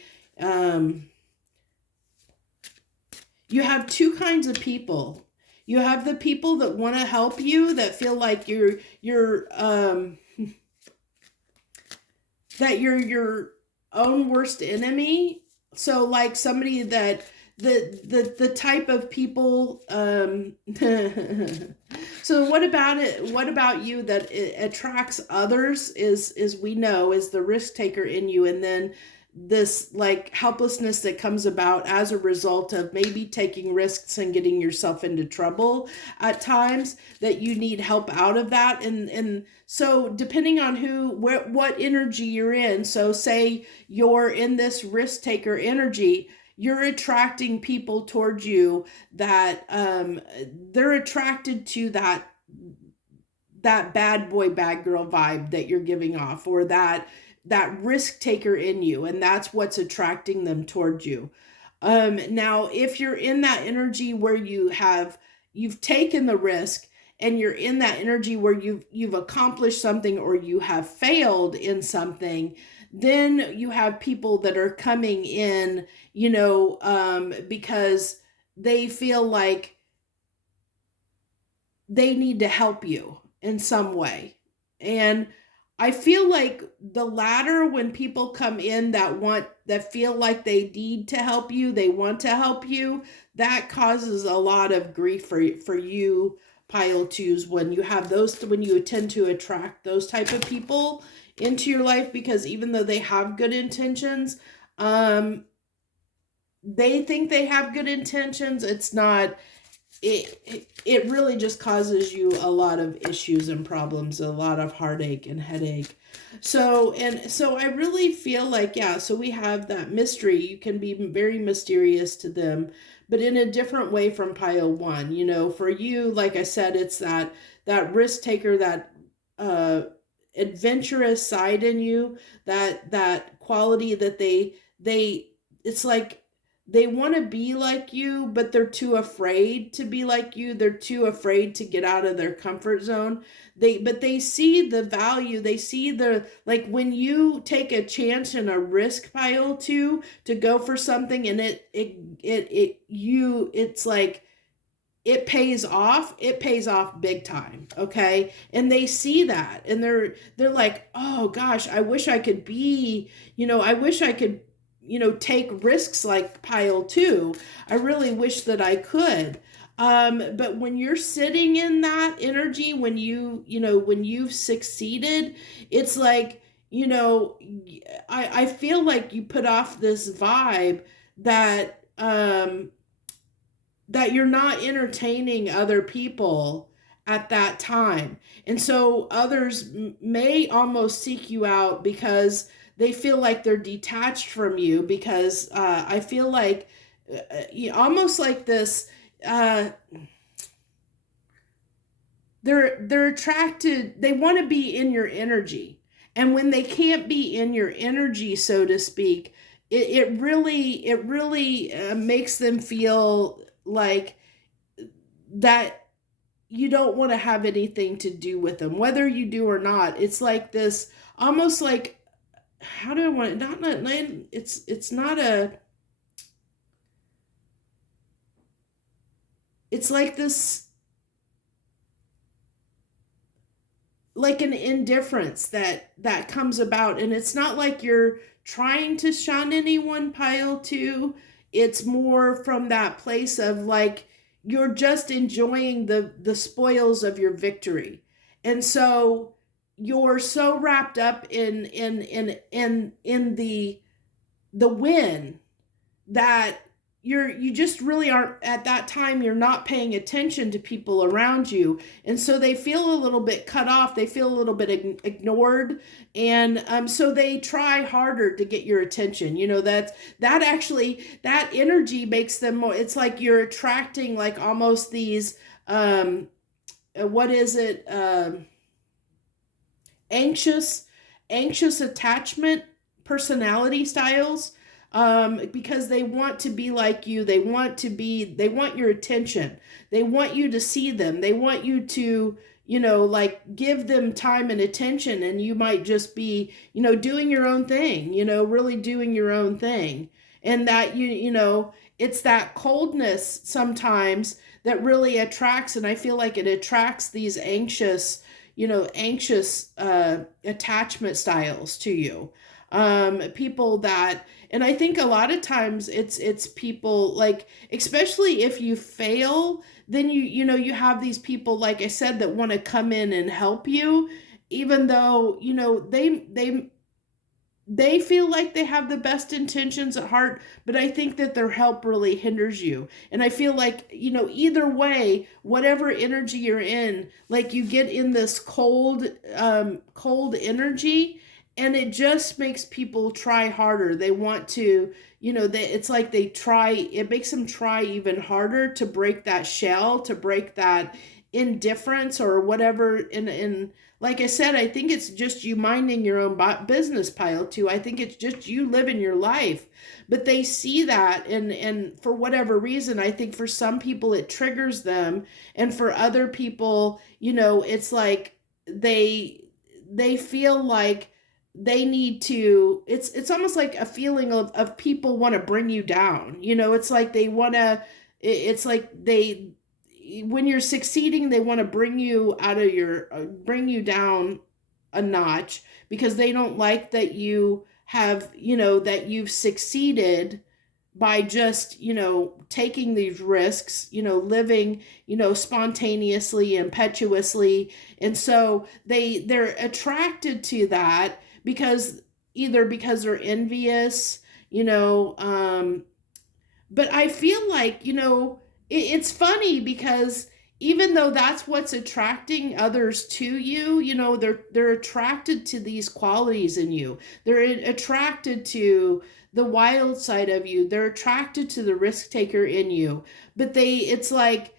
you have two kinds of people. You have the people that want to help you, that feel like you're that you're your own worst enemy. So like somebody that the type of people so what about it, what about you that it attracts others is we know is the risk taker in you, and then this like helplessness that comes about as a result of maybe taking risks and getting yourself into trouble at times, that you need help out of that. And so depending on what energy you're in, so say you're in this risk taker energy, you're attracting people towards you that they're attracted to that bad boy, bad girl vibe that you're giving off, or that risk taker in you, and that's what's attracting them towards you. Now, if you're in that energy where you've taken the risk, and you're in that energy where you've accomplished something, or you have failed in something, then you have people that are coming in, because they feel like they need to help you in some way. And I feel like the latter, when people come in that feel like they need to help you, they want to help you, that causes a lot of grief for you pile twos, when you have those, when you tend to attract those type of people into your life, because even though they have good intentions, um, they think they have good intentions. It's not, it really just causes you a lot of issues and problems, a lot of heartache and headache. So I really feel like, yeah, so we have that mystery. You can be very mysterious to them, but in a different way from pile one. For you, like I said, it's that risk taker, that uh adventurous side in you, that quality that they it's like they want to be like you, but they're too afraid to be like you. They're too afraid to get out of their comfort zone. But they see the value. They see the, like, when you take a chance and a risk pile to go for something, and it's like it pays off big time. Okay, and they see that, and they're like, oh gosh, I wish I could be, I wish I could, take risks like pile two. I really wish that I could. But when you're sitting in that energy, when you've succeeded, it's like, I feel like you put off this vibe that you're not entertaining other people at that time. And so others may almost seek you out because they feel like they're detached from you, because I feel like almost like this, uh, they're attracted, they want to be in your energy. And when they can't be in your energy, so to speak, it really makes them feel like that you don't want to have anything to do with them, whether you do or not. It's like this, almost like, how do I want it? Not it's not a, it's like this, like an indifference that comes about, and it's not like you're trying to shun anyone, pile two. It's more from that place of, like, you're just enjoying the spoils of your victory. And so you're so wrapped up in the win, that you just really aren't, at that time you're not paying attention to people around you, and so they feel a little bit cut off, they feel a little bit ignored. And so they try harder to get your attention. That actually, that energy makes them more, it's like you're attracting, like, almost these, what is it, anxious attachment personality styles, because they want to be like you. They want your attention. They want you to see them. They want you to, like, give them time and attention. And you might just be, doing your own thing, really doing your own thing. And that, it's that coldness sometimes that really attracts. And I feel like it attracts these anxious attachment styles to you. People that, and I think a lot of times it's people, like, especially if you fail, then you have these people, like I said, that want to come in and help you, even though they feel like they have the best intentions at heart, but I think that their help really hinders you. And I feel like, either way, whatever energy you're in, like, you get in this cold energy, and it just makes people try harder. They want to, it's like it makes them try even harder to break that shell, to break that indifference or whatever. And like I said, I think it's just you minding your own business, pile two. I think it's just you living your life. But they see that, and for whatever reason, I think for some people it triggers them, and for other people, it's like they feel like they need to, it's almost like a feeling of people want to bring you down. It's like they want to, it's like when you're succeeding, they want to bring you out of bring you down a notch, because they don't like that you have, that you've succeeded, by just, taking these risks, living, spontaneously, impetuously. And so they're attracted to that because either because they're envious, but I feel like, it's funny because even though that's what's attracting others to you, they're attracted to these qualities in you. They're attracted to the wild side of you. They're attracted to the risk taker in you. But it's like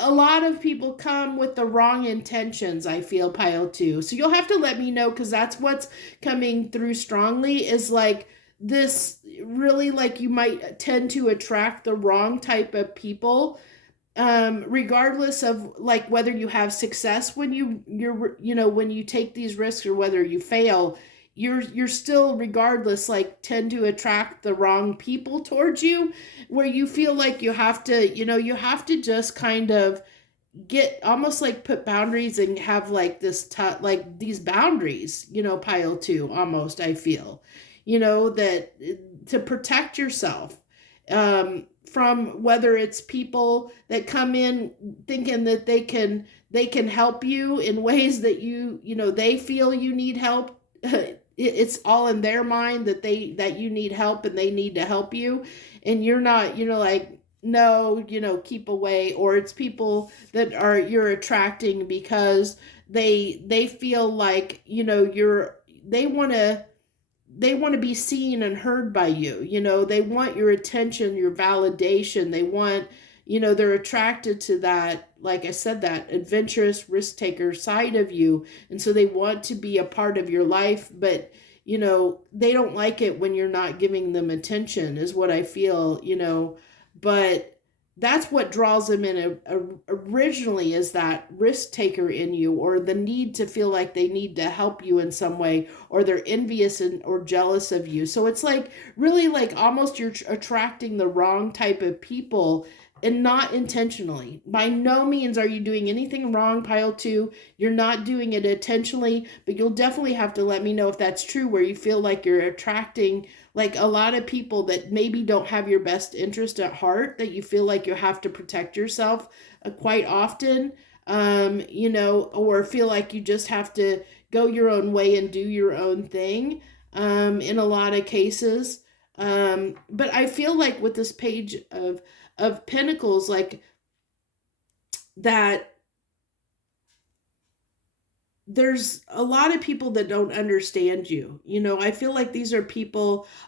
a lot of people come with the wrong intentions, I feel, pile two. So you'll have to let me know, because that's what's coming through strongly, is like this really, like, you might tend to attract the wrong type of people, regardless of like whether you have success when when you take these risks, or whether you fail. You're still, regardless, like, tend to attract the wrong people towards you, where you feel like you have to just kind of get, almost like, put boundaries and have like this like these boundaries, pile two, almost, I feel, that to protect yourself, from whether it's people that come in thinking that they can help you in ways that they feel you need help. It's all in their mind that you need help and they need to help you, and you're not, like, no, keep away. Or it's people that you're attracting because they feel like, they want to be seen and heard by you. They want your attention, your validation. They want, they're attracted to that, like I said, that adventurous risk taker side of you. And so they want to be a part of your life, but, they don't like it when you're not giving them attention, is what I feel, but that's what draws them in originally, is that risk taker in you, or the need to feel like they need to help you in some way, or they're envious or jealous of you. So it's like, really, like, almost you're attracting the wrong type of people, and not intentionally. By no means are you doing anything wrong, pile two. You're not doing it intentionally, but you'll definitely have to let me know if that's true, where you feel like you're attracting, like, a lot of people that maybe don't have your best interest at heart, that you feel like you have to protect yourself, quite often, or feel like you just have to go your own way and do your own thing, in a lot of cases. But I feel like with this page of Pentacles, like, that there's a lot of people that don't understand you. I feel like these are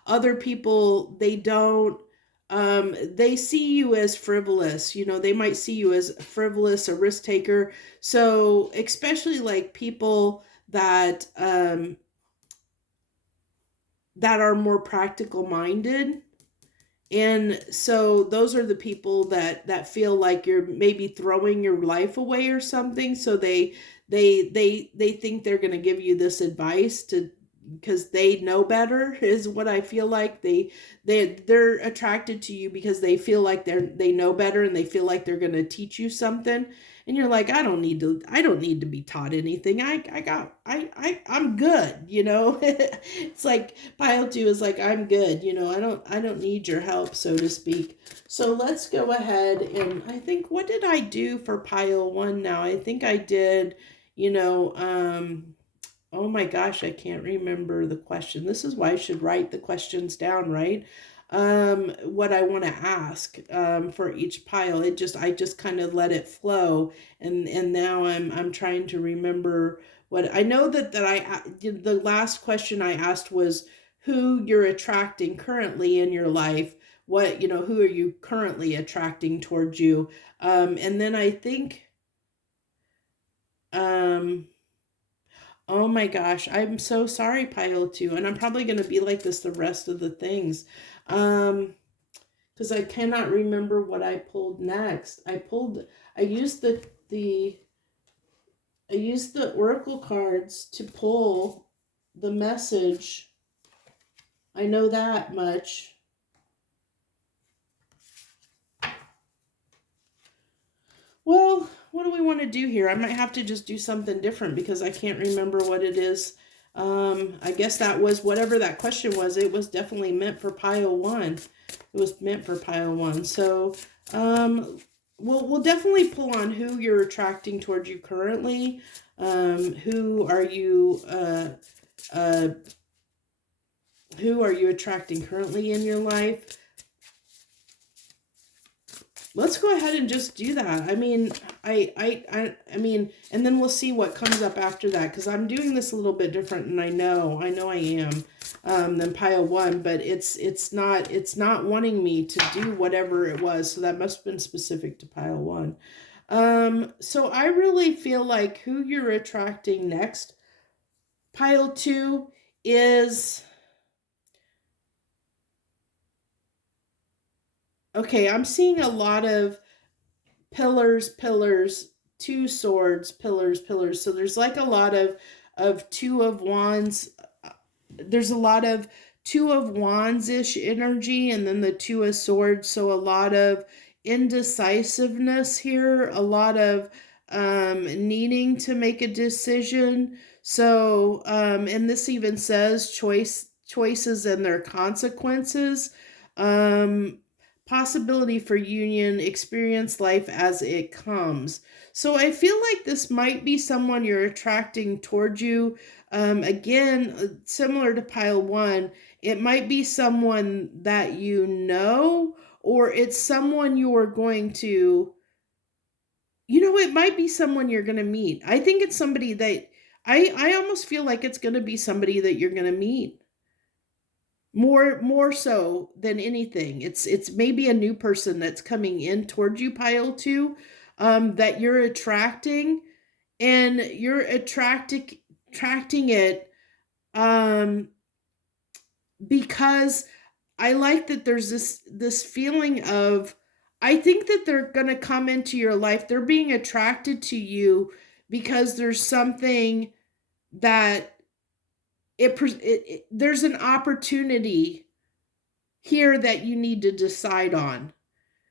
other people, they see you as frivolous. They might see you as frivolous, a risk taker. So especially, like, people that are more practical minded. And so those are the people that feel like you're maybe throwing your life away or something. So they think they're going to give you this advice to, because they know better, is what I feel like. They're attracted to you because they feel like they know better, and they feel like they're going to teach you something. And you're like, I don't need to be taught anything. I'm good. It's like, pile two is like, I'm good. I don't need your help, so to speak. So let's go ahead, and I think, what did I do for pile one now? I think I did, oh my gosh, I can't remember the question. This is why I should write the questions down, right? What I want to ask, for each pile. I just kind of let it flow, and now I'm trying to remember what I know that the last question I asked was who you're attracting currently in your life. What, who are you currently attracting towards you? And then I think, oh my gosh, I'm so sorry, pile two, and I'm probably going to be like this the rest of the things. Because I cannot remember what I pulled next. I used the oracle cards to pull the message. I know that much. Well, what do we want to do here? I might have to just do something different because I can't remember what it is. I guess that was whatever that question was. It was definitely meant for pile one. it was meant for pile one. So we'll definitely pull on who you're attracting towards you currently. Who are you uh, who are you attracting currently in your life? Let's go ahead and just do that. I mean, I mean, and then we'll see what comes up after that, because I'm doing this a little bit different, and I know I am, than pile one, but it's not wanting me to do whatever it was, so that must have been specific to pile one. So I really feel like who you're attracting next, pile two, is, okay, I'm seeing a lot of pillars, pillars, two swords, pillars, pillars. So there's like a lot of two of wands. There's a lot of two of wands-ish energy, and then the two of swords. So a lot of indecisiveness here, a lot of needing to make a decision. So and this even says choices and their consequences. Possibility for union, experience life as it comes. So I feel like this might be someone you're attracting towards you. Again, similar to pile one, it might be someone that you know, or it's someone you're going to, it might be someone you're going to meet. I think it's somebody that, I almost feel like it's going to be somebody that you're going to meet. More so than anything, it's maybe a new person that's coming in towards you, pile two, that you're attracting, and you're attracting it, because I like that there's this feeling of, I think that they're going to come into your life, they're being attracted to you because there's something that there's an opportunity here that you need to decide on.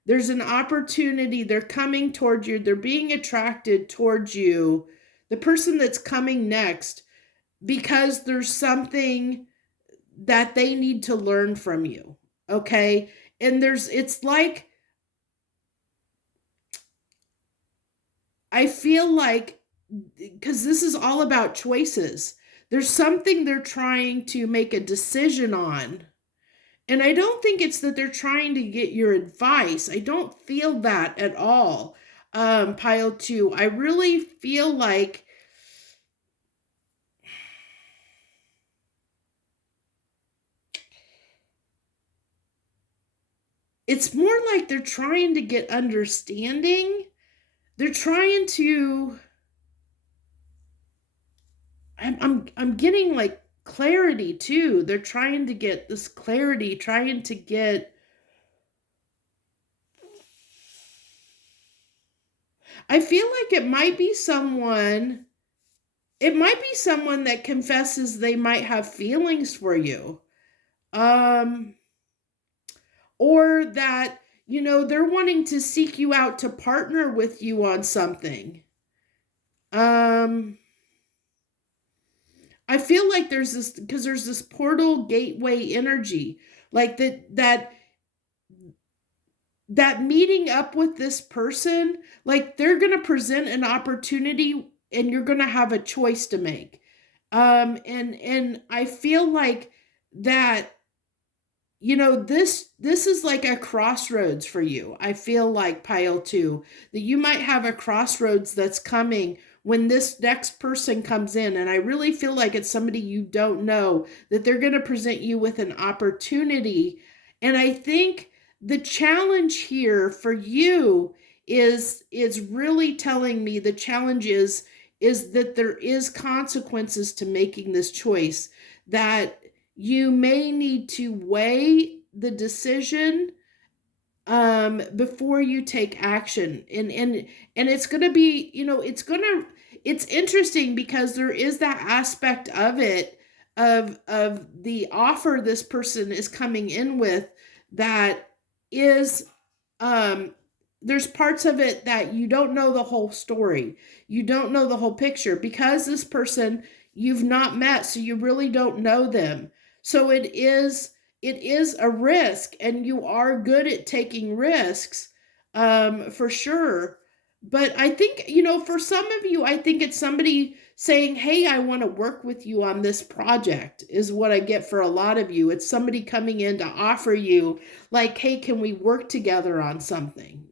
There's an opportunity. They're coming towards you. They're being attracted towards you, the person that's coming next, because there's something that they need to learn from you. Okay. And it's like, I feel like, because this is all about choices, there's something they're trying to make a decision on. And I don't think it's that they're trying to get your advice. I don't feel that at all. Pile two, I really feel like it's more like they're trying to get understanding. They're trying to, I'm getting like clarity too. They're trying to get this clarity, trying to get, I feel like it might be someone that confesses they might have feelings for you. Or that, they're wanting to seek you out to partner with you on something. I feel like there's this portal gateway energy, like that meeting up with this person, like they're going to present an opportunity and you're going to have a choice to make. And I feel like that, this is like a crossroads for you. I feel like, pile two, that you might have a crossroads that's coming when this next person comes in, and I really feel like it's somebody you don't know, that they're going to present you with an opportunity. And I think the challenge here for you is really telling me the challenge is that there is consequences to making this choice, that you may need to weigh the decision before you take action. And it's going to be, it's interesting because there is that aspect of it, of the offer this person is coming in with, that is, there's parts of it that you don't know the whole story. You don't know the whole picture because this person you've not met, so you really don't know them. So it is it is a risk, and you are good at taking risks, for sure. But I think, for some of you, I think it's somebody saying, hey, I want to work with you on this project, is what I get for a lot of you. It's somebody coming in to offer you, like, hey, can we work together on something?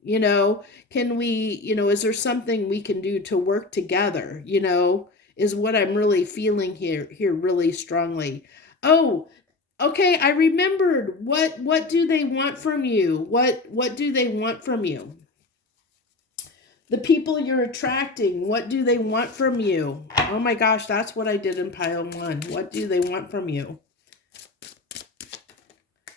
Can we, is there something we can do to work together? Is what I'm really feeling here really strongly. Oh, okay, I remembered. What do they want from you? What do they want from you? The people you're attracting, what do they want from you? Oh my gosh, that's what I did in pile 1. What do they want from you?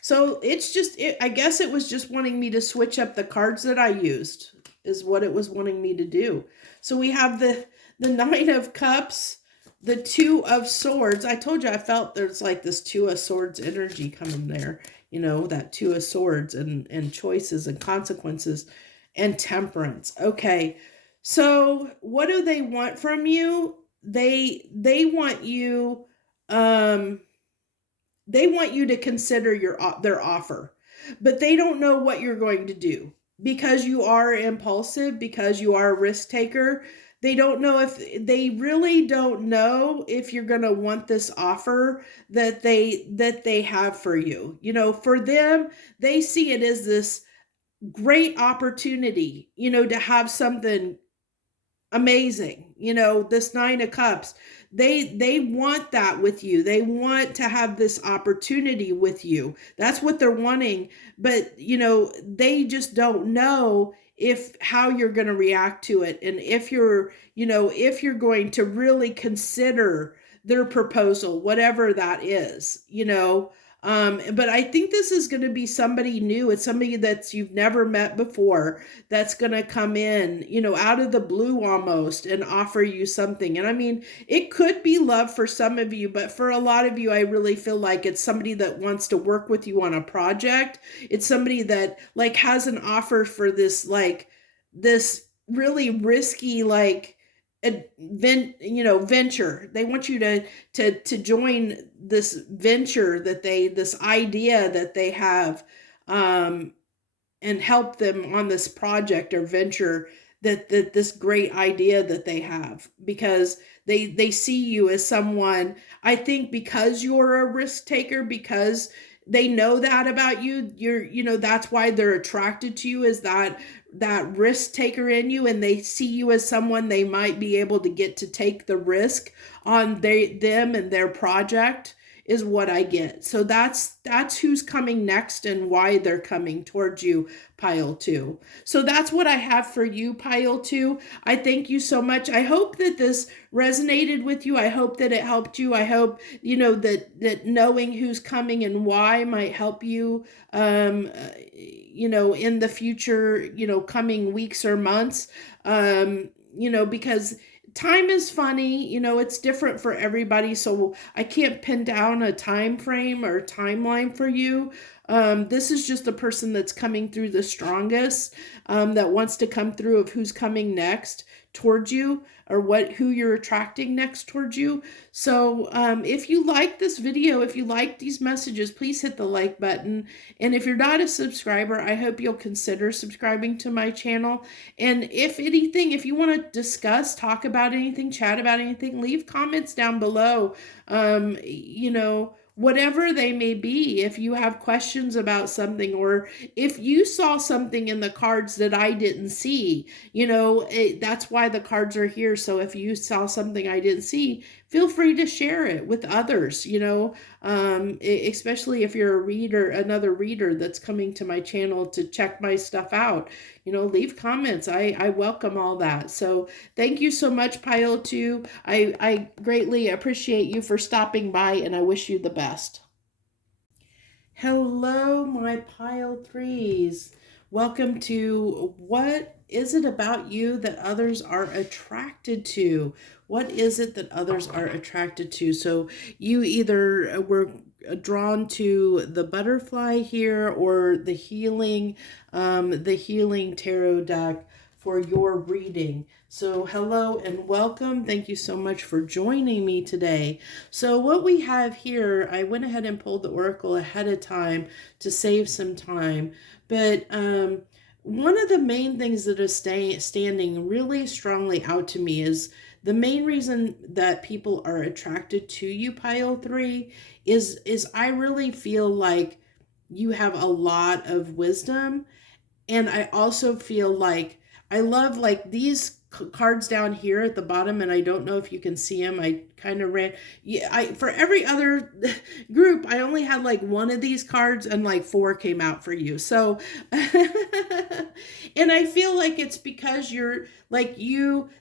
So it's just, I guess it was just wanting me to switch up the cards that I used, is what it was wanting me to do. So we have the 9 of Cups, the 2 of Swords. I told you I felt there's like this 2 of Swords energy coming there. That 2 of Swords and choices and consequences and Temperance. Okay, so what do they want from you? They want you, they want you to consider their offer, but they don't know what you're going to do because you are impulsive, because you are a risk taker. They really don't know if you're going to want this offer that they have for you. For them, they see it as this great opportunity, to have something amazing. This 9 of Cups, they want that with you. They want to have this opportunity with you. That's what they're wanting. But they just don't know how you're going to react to it, and if you're going to really consider their proposal, whatever that is. But I think this is going to be somebody new. It's somebody that you've never met before that's going to come in, out of the blue almost, and offer you something. And I mean, it could be love for some of you, but for a lot of you, I really feel like it's somebody that wants to work with you on a project. It's somebody that like has an offer for this, like this really risky, like, venture. They want you to join this venture this idea that they have, and help them on this project or venture, that this great idea that they have, because they see you as someone, I think, because you're a risk taker, because they know that about you. That's why they're attracted to you, is that risk taker in you, and they see you as someone they might be able to get to take the risk on them and their project, is what I get. So that's who's coming next and why they're coming towards you, pile 2. So that's what I have for you, pile 2. I thank you so much. I hope that this resonated with you. I hope that it helped you. I hope, that knowing who's coming and why might help you, in the future, coming weeks or months, because time is funny, it's different for everybody. So I can't pin down a time frame or timeline for you. This is just a person that's coming through the strongest, that wants to come through, of who's coming next towards you, or who you're attracting next towards you. So if you like this video, if you like these messages, please hit the like button. And if you're not a subscriber, I hope you'll consider subscribing to my channel. And if you want to discuss, talk about anything, chat about anything, leave comments down below. Whatever they may be, if you have questions about something, or if you saw something in the cards that I didn't see, that's why the cards are here. So if you saw something I didn't see, feel free to share it with others, especially if you're another reader that's coming to my channel to check my stuff out. Leave comments. I welcome all that. So thank you so much, pile 2. I greatly appreciate you for stopping by, and I wish you the best. Hello, my pile 3s. Welcome to What Is It About You That Others Are Attracted To? What is it that others are attracted to? So you either were drawn to the butterfly here, or the healing tarot deck for your reading. So hello and welcome. Thank you so much for joining me today. So what we have here, I went ahead and pulled the oracle ahead of time to save some time. But one of the main things that is standing really strongly out to me is the main reason that people are attracted to you, pile 3, is I really feel like you have a lot of wisdom. And I also feel like I love like these cards down here at the bottom, and I don't know if you can see them. I kind of ran, yeah, I for every other group I only had like one of these cards, and like 4 came out for you. So and I feel like it's because you're like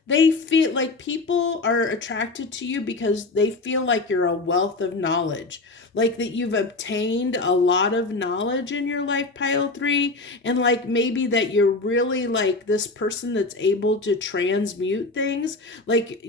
they feel like people are attracted to you because they feel like you're a wealth of knowledge, like that you've obtained a lot of knowledge in your life, pile 3, and like maybe that you're really like this person that's able to transmute things. Like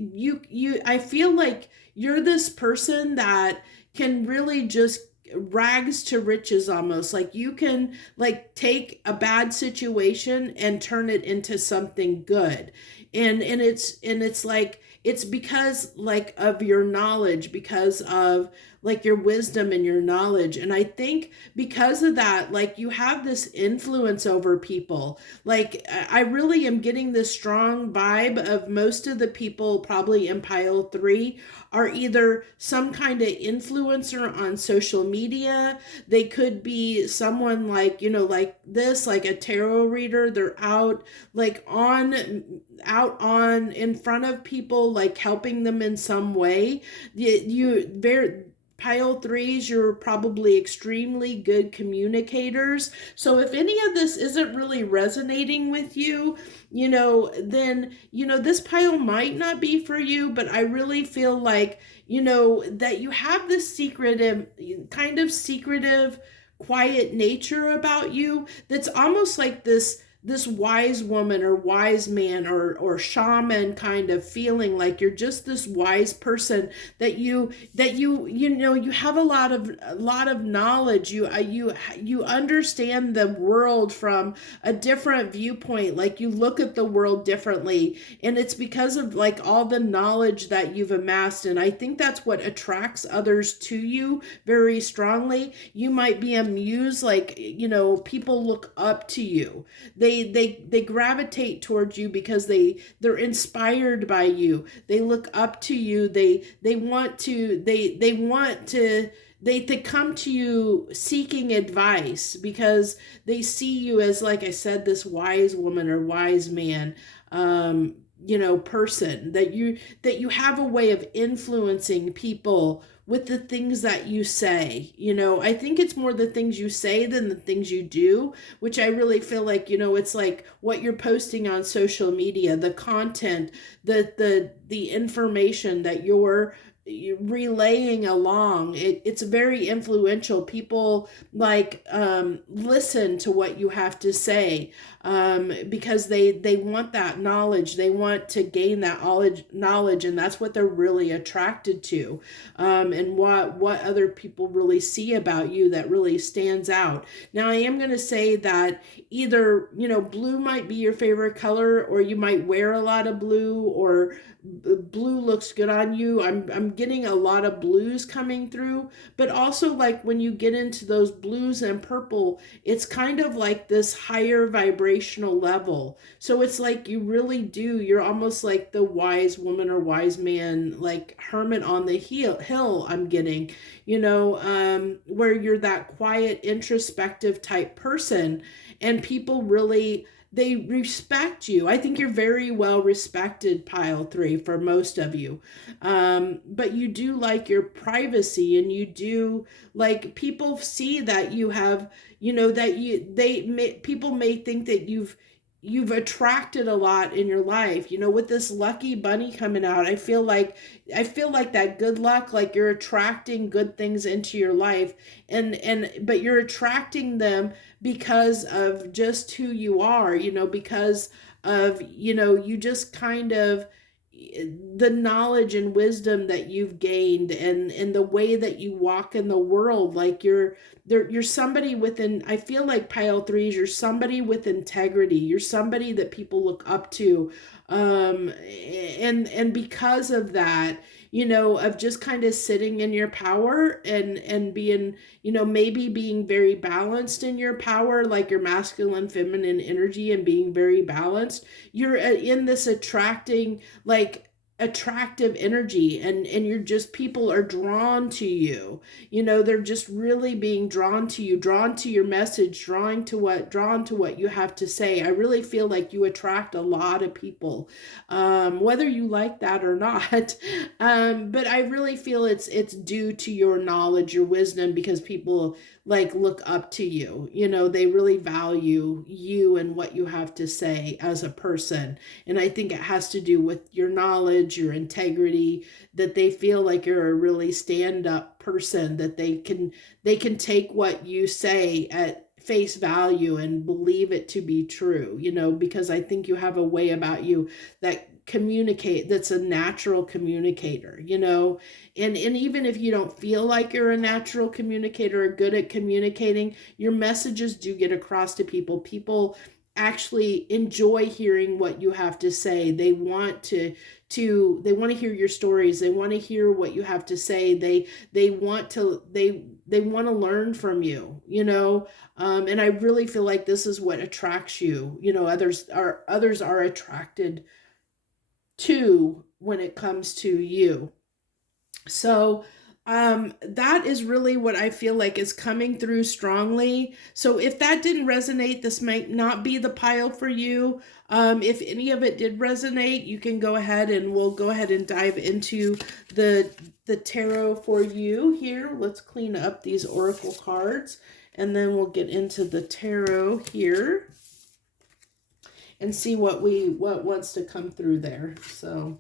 I feel like you're this person that can really just rags to riches, almost like you can like take a bad situation and turn it into something good. And it's like it's because like of your knowledge, because of like your wisdom and your knowledge. And I think because of that, like you have this influence over people. Like I really am getting this strong vibe of most of the people probably in pile 3 are either some kind of influencer on social media. They could be someone like, like this, like a tarot reader. They're out in front of people, like helping them in some way. Pile 3s, you're probably extremely good communicators. So if any of this isn't really resonating with you, then, this pile might not be for you. But I really feel like, that you have this secretive, quiet nature about you that's almost like this wise woman or wise man or shaman kind of feeling, like you're just this wise person that you have a lot of knowledge. You understand the world from a different viewpoint, like you look at the world differently, and it's because of like all the knowledge that you've amassed. And I think that's what attracts others to you very strongly. You might be a muse, like people look up to you. They gravitate towards you because they're inspired by you. They look up to you. They come to you seeking advice because they see you as, like I said, this wise woman or wise man, person that you have a way of influencing people with the things that you say. I think it's more the things you say than the things you do, which I really feel like, it's like what you're posting on social media, the content, the information that you're relaying along. It's very influential. People like listen to what you have to say because they want that knowledge. They want to gain that knowledge, and that's what they're really attracted to. And what other people really see about you that really stands out. Now, I am going to say that either blue might be your favorite color, or you might wear a lot of blue, or blue looks good on you. I'm getting a lot of blues coming through, but also like when you get into those blues and purple, it's kind of like this higher vibrational level. So it's like you're almost like the wise woman or wise man, like hermit on the hill I'm getting, where you're that quiet, introspective type person, and people really, they respect you. I think you're very well respected, pile 3, for most of you. But you do like your privacy, and you do like people see that you have, people may think that you've attracted a lot in your life. With this lucky bunny coming out, I feel like that good luck, like you're attracting good things into your life, but you're attracting them because of just who you are, because of, you just kind of, the knowledge and wisdom that you've gained, and the way that you walk in the world. Like you're somebody within, I feel like pile threes, you're somebody with integrity, you're somebody that people look up to. um and because of that, of just kind of sitting in your power, and being, maybe being very balanced in your power, like your masculine feminine energy, and being very balanced, you're in this attracting, like, attractive energy, and you're just, people are drawn to you. They're just really being drawn to you, drawn to your message, drawn to what you have to say. I really feel like you attract a lot of people, whether you like that or not. But I really feel it's due to your knowledge, your wisdom, because people, like, look up to you. They really value you and what you have to say as a person. And I think it has to do with your knowledge, your integrity, that they feel like you're a really stand up person, that they can take what you say at face value and believe it to be true. Because I think you have a way about you that communicate, that's a natural communicator. And even if you don't feel like you're a natural communicator or good at communicating, your messages do get across to people. People actually enjoy hearing what you have to say. They want to hear your stories. They want to hear what you have to say. They want to learn from you. And I really feel like this is what attracts you. Others are attracted to, when it comes to you. So that is really what I feel like is coming through strongly. So if that didn't resonate, this might not be the pile for you. If any of it did resonate, you can go ahead, and we'll go ahead and dive into the tarot for you here. Let's clean up these oracle cards, and then we'll get into the tarot here and see what wants to come through there. So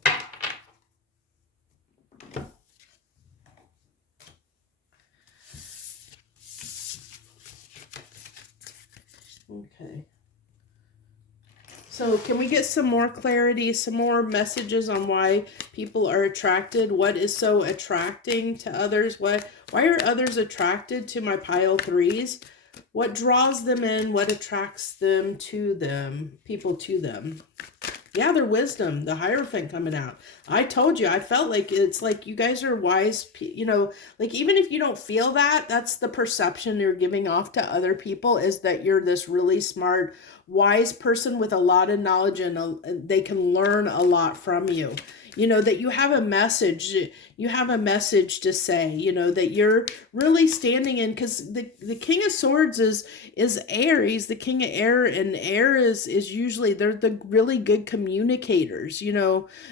okay. So can we get some more clarity, some more messages on why people are attracted? What is so attracting to others? Why are others attracted to my pile threes? What draws them in? What attracts them to them? People to them? Yeah, their wisdom, the Hierophant coming out. I told you, I felt like it's like you guys are wise, like even if you don't feel that, that's the perception you're giving off to other people, is that you're this really smart, wise person with a lot of knowledge, and they can learn a lot from you. That you have a message to say, that you're really standing in, because the King of Swords is air. He's the king of air, and air is usually, they're the really good communicators.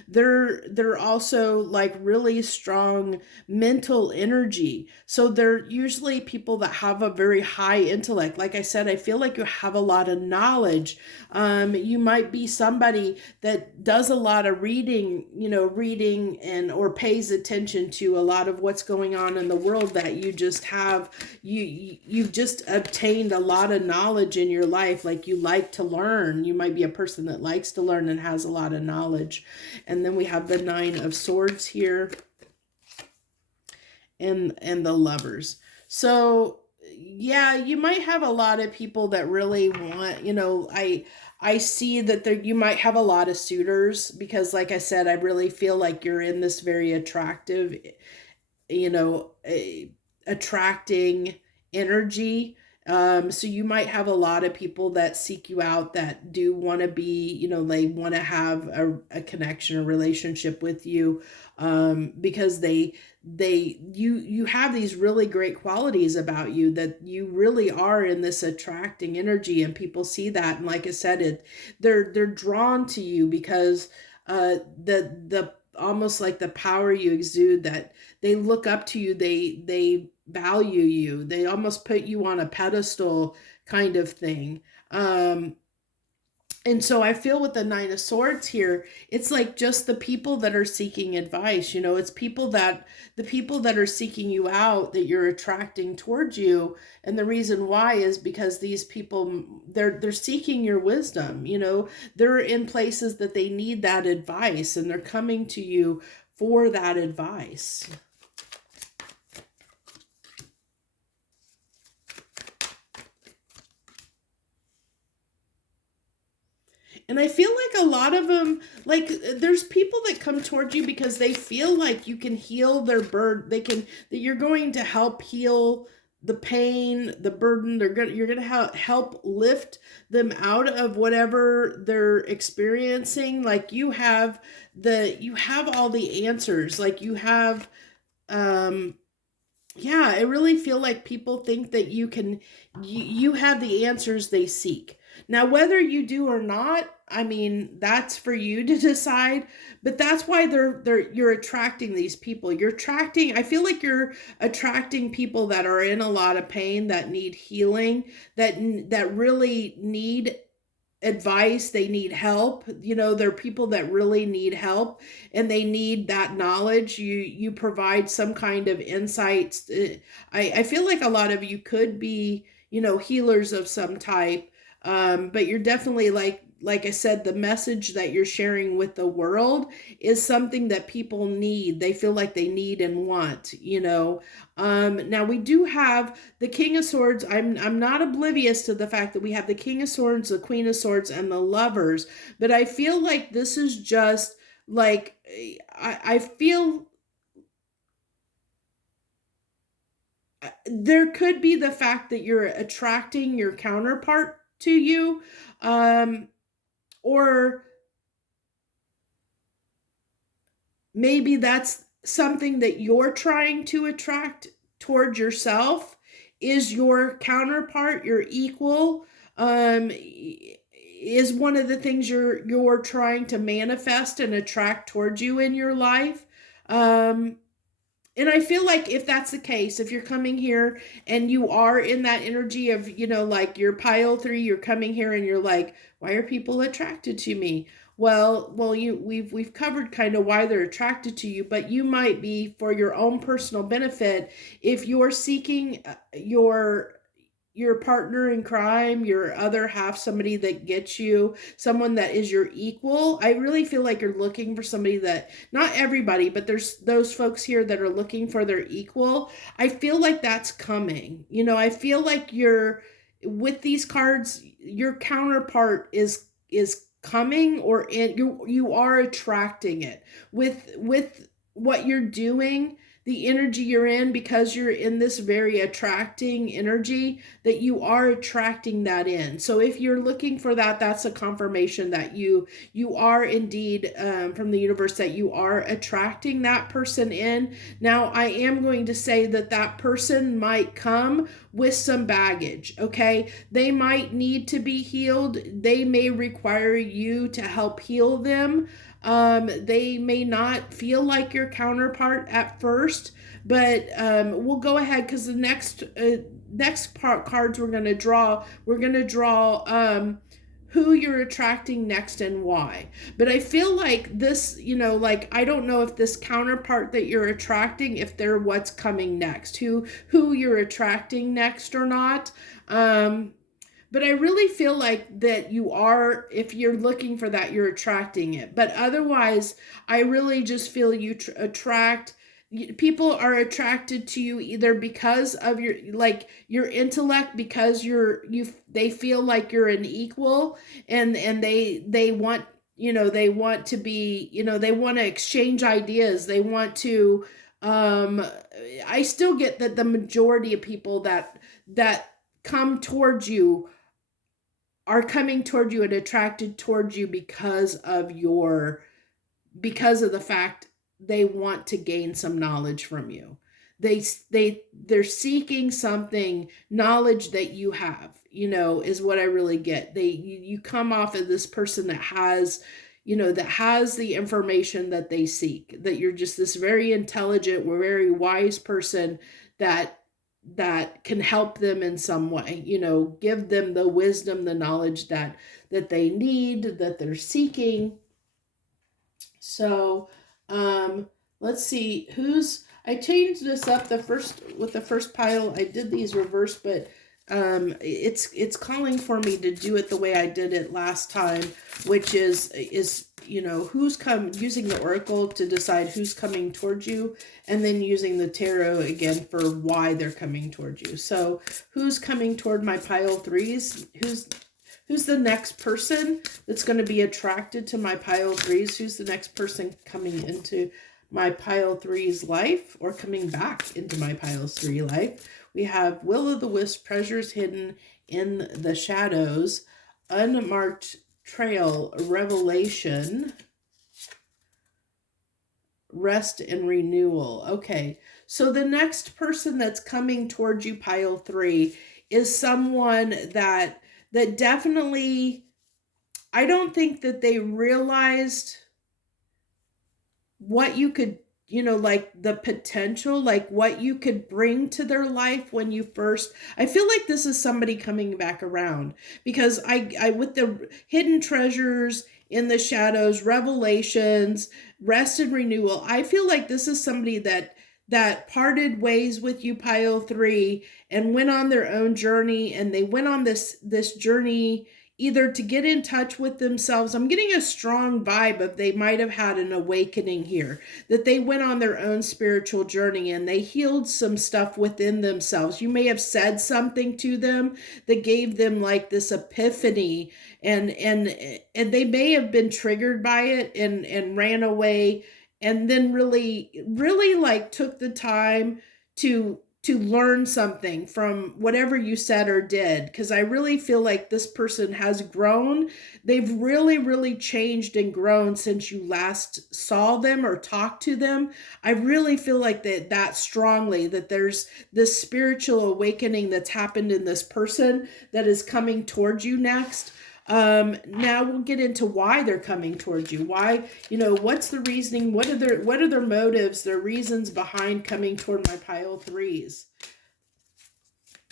They're also like really strong mental energy. So they're usually people that have a very high intellect. Like I said, I feel like you have a lot of knowledge. You might be somebody that does a lot of reading, reading and or pays attention to a lot of what's going on in the world, that you just have, you've just obtained a lot of knowledge in your life. Like, you like to learn. You might be a person that likes to learn and has a lot of knowledge. And then we have the Nine of Swords here, and the Lovers. So yeah, you might have a lot of people that really want, I see that there, you might have a lot of suitors, because like I said, I really feel like you're in this very attractive, attracting energy. So you might have a lot of people that seek you out, that do want to be, they want to have a connection, a relationship with you, because you have these really great qualities about you, that you really are in this attracting energy, and people see that. And like I said, they're drawn to you because the almost like the power you exude, that they look up to you, they value you, they almost put you on a pedestal kind of thing. And so I feel with the Nine of Swords here, it's like just the people that are seeking advice. It's the people that are seeking you out that you're attracting towards you. And the reason why is because these people, they're seeking your wisdom. They're in places that they need that advice, and they're coming to you for that advice. And I feel like a lot of them, like there's people that come towards you because they feel like you can heal their burden. That you're going to help heal the pain, the burden. You're going to help lift them out of whatever they're experiencing. Like you have all the answers. Like you have, yeah, I really feel like people think that you have the answers they seek. Now, whether you do or not, I mean, that's for you to decide, but that's why you're attracting these people. I feel like you're attracting people that are in a lot of pain, that need healing, that really need advice, they need help. They're people that really need help, and they need that knowledge. You provide some kind of insights. I feel like a lot of you could be healers of some type, but you're definitely like I said, the message that you're sharing with the world is something that people need. They feel like they need and want. Now we do have the King of Swords. I'm not oblivious to the fact that we have the King of Swords, the Queen of Swords, and the Lovers, but I feel like this is just like I feel there could be the fact that you're attracting your counterpart to you, or maybe that's something that you're trying to attract toward yourself, is your counterpart, your equal, is one of the things you're trying to manifest and attract towards you in your life. And I feel like if that's the case, if you're coming here and you are in that energy of, like your pile 3, you're coming here and you're like, why are people attracted to me? Well, we've covered kind of why they're attracted to you, but you might be for your own personal benefit. If you're seeking your partner in crime, your other half, somebody that gets you, someone that is your equal. I really feel like you're looking for somebody that, not everybody, but there's those folks here that are looking for their equal. I feel like that's coming. I feel like with these cards, your counterpart is coming, or you are attracting it with what you're doing, the energy you're in, because you're in this very attracting energy, that you are attracting that in. So if you're looking for that, that's a confirmation that you are indeed, from the universe, that you are attracting that person in. Now, I am going to say that person might come with some baggage, okay? They might need to be healed. They may require you to help heal them. They may not feel like your counterpart at first, but we'll go ahead, because the next cards we're going to draw, who you're attracting next and why. But I feel like this, like, I don't know if this counterpart that you're attracting, if they're what's coming next, who you're attracting next or not. But I really feel like that you are, if you're looking for that, you're attracting it. But otherwise, I really just feel you attract, people are attracted to you either because of your intellect, because they feel like you're an equal, and they want, they want to be, they want to exchange ideas. They want to, I still get that the majority of people that come towards you are coming toward you and attracted towards you because of the fact they want to gain some knowledge from you. They're seeking something, knowledge that you have, is what I really get. You come off of this person that has, that has the information that they seek, that you're just this very intelligent, very wise person that that can help them in some way, give them the wisdom, the knowledge that they need, that they're seeking. So, let's see I changed this up the first pile. I did these reverse, but it's calling for me to do it the way I did it last time, which is who's come using the oracle to decide who's coming towards you, and then using the tarot again for why they're coming towards you. So who's coming toward my pile threes? Who's the next person that's going to be attracted to my pile threes? Who's the next person coming into my pile threes life, or coming back into my pile three life? We have Will o' the Wisp, treasures hidden in the shadows, unmarked trail, revelation, rest and renewal. Okay, so the next person that's coming towards you, pile three, is someone that definitely, I don't think that they realized what you could, like the potential, like what you could bring to their life when you first. I feel like this is somebody coming back around, because I with the hidden treasures in the shadows, revelations, rest and renewal, I feel like this is somebody that parted ways with you, pile three, and went on their own journey, and they went on this journey either to get in touch with themselves. I'm getting a strong vibe of they might have had an awakening here, that they went on their own spiritual journey and they healed some stuff within themselves. You may have said something to them that gave them like this epiphany, and they may have been triggered by it and ran away, and then really like took the time to learn something from whatever you said or did. Because I really feel like this person has grown. They've really changed and grown since you last saw them or talked to them. I really feel like that strongly, that there's this spiritual awakening that's happened in this person that is coming towards you next. Now we'll get into why they're coming towards you. Why, what's the reasoning? What are their motives, their reasons behind coming toward my pile threes?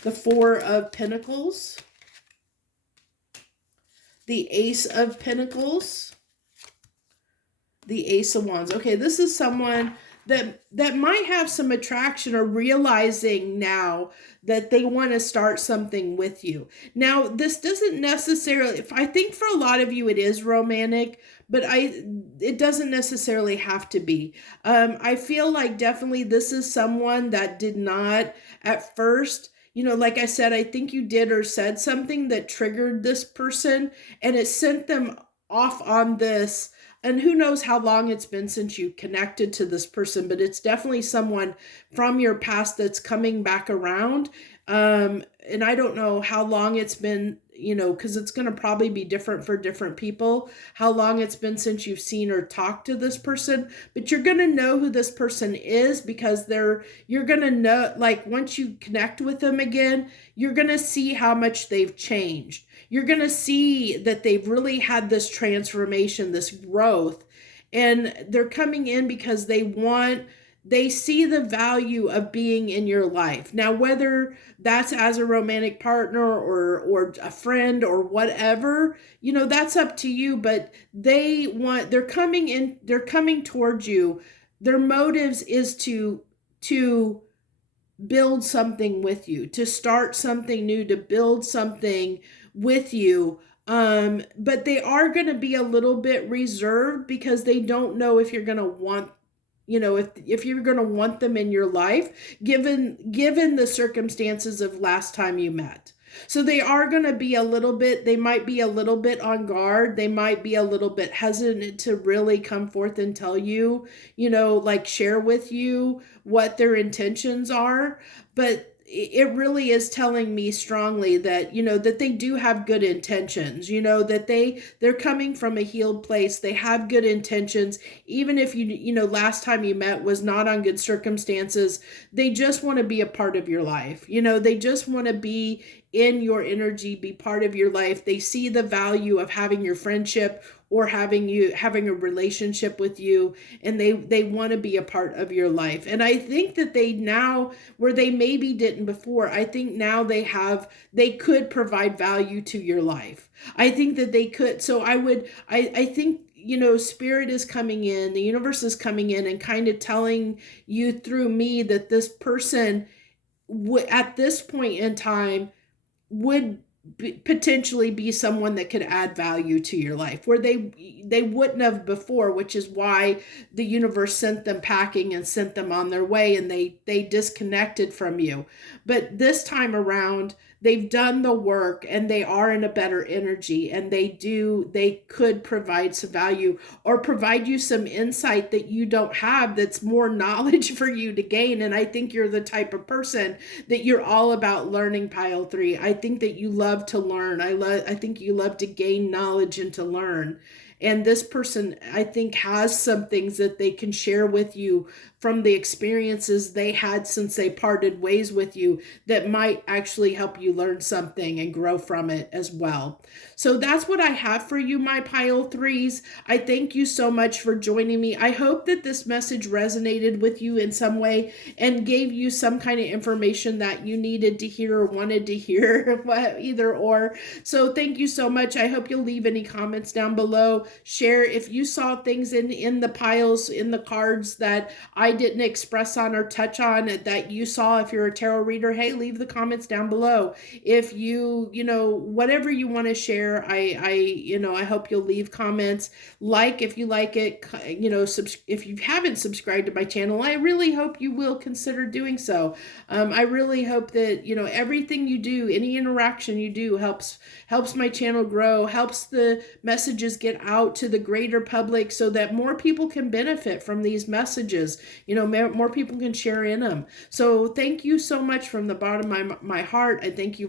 The Four of Pentacles, the Ace of Pentacles, the Ace of Wands. Okay, this is someone that might have some attraction, or realizing now that they want to start something with you. Now, this doesn't necessarily, I think for a lot of you it is romantic, but it doesn't necessarily have to be. I feel like definitely this is someone that did not at first, like I said, I think you did or said something that triggered this person, and it sent them off on this. And who knows how long it's been since you connected to this person, but it's definitely someone from your past that's coming back around. And I don't know how long it's been, because it's going to probably be different for different people, how long it's been since you've seen or talked to this person. But you're going to know who this person is, because you're going to know, like once you connect with them again, you're going to see how much they've changed. You're going to see that they've really had this transformation, this growth, and they're coming in because they see the value of being in your life. Now, whether that's as a romantic partner or a friend or whatever, that's up to you, but they're coming towards you. Their motives is to build something with you, to start something new, to build something with you. But they are going to be a little bit reserved, because they don't know if you're going to want, if you're going to want them in your life, given the circumstances of last time you met. So they are going to be they might be a little bit on guard. They might be a little bit hesitant to really come forth and tell you, like share with you what their intentions are. But it really is telling me strongly that, that they do have good intentions, that they're coming from a healed place. They have good intentions. Even if last time you met was not on good circumstances, they just want to be a part of your life. They just want to be in your energy, be part of your life. They see the value of having your friendship or having a relationship with you, and they want to be a part of your life. And I think that they now, where they maybe didn't before, I think now they could provide value to your life. I think that they could. So I think, spirit is coming in, the universe is coming in and kind of telling you through me that this person at this point in time would potentially be someone that could add value to your life where they wouldn't have before, which is why the universe sent them packing and sent them on their way, and they disconnected from you. But this time around, they've done the work and they are in a better energy, and they could provide some value or provide you some insight that you don't have, that's more knowledge for you to gain. And I think you're the type of person that you're all about learning, pile 3. I think that you love to learn. I think you love to gain knowledge and to learn. And this person, I think, has some things that they can share with you from the experiences they had since they parted ways with you that might actually help you learn something and grow from it as well. So that's what I have for you, my pile 3s. I thank you so much for joining me. I hope that this message resonated with you in some way and gave you some kind of information that you needed to hear or wanted to hear, either or. So thank you so much. I hope you'll leave any comments down below. Share if you saw things in the piles, in the cards that I didn't express on or touch on that you saw. If you're a tarot reader, hey, leave the comments down below. If whatever you want to share, I hope you'll leave comments. If you like it, if you haven't subscribed to my channel, I really hope you will consider doing so. I really hope that, everything you do, any interaction you do helps my channel grow, helps the messages get out to the greater public so that more people can benefit from these messages. More people can share in them. So thank you so much from the bottom of my heart. I thank you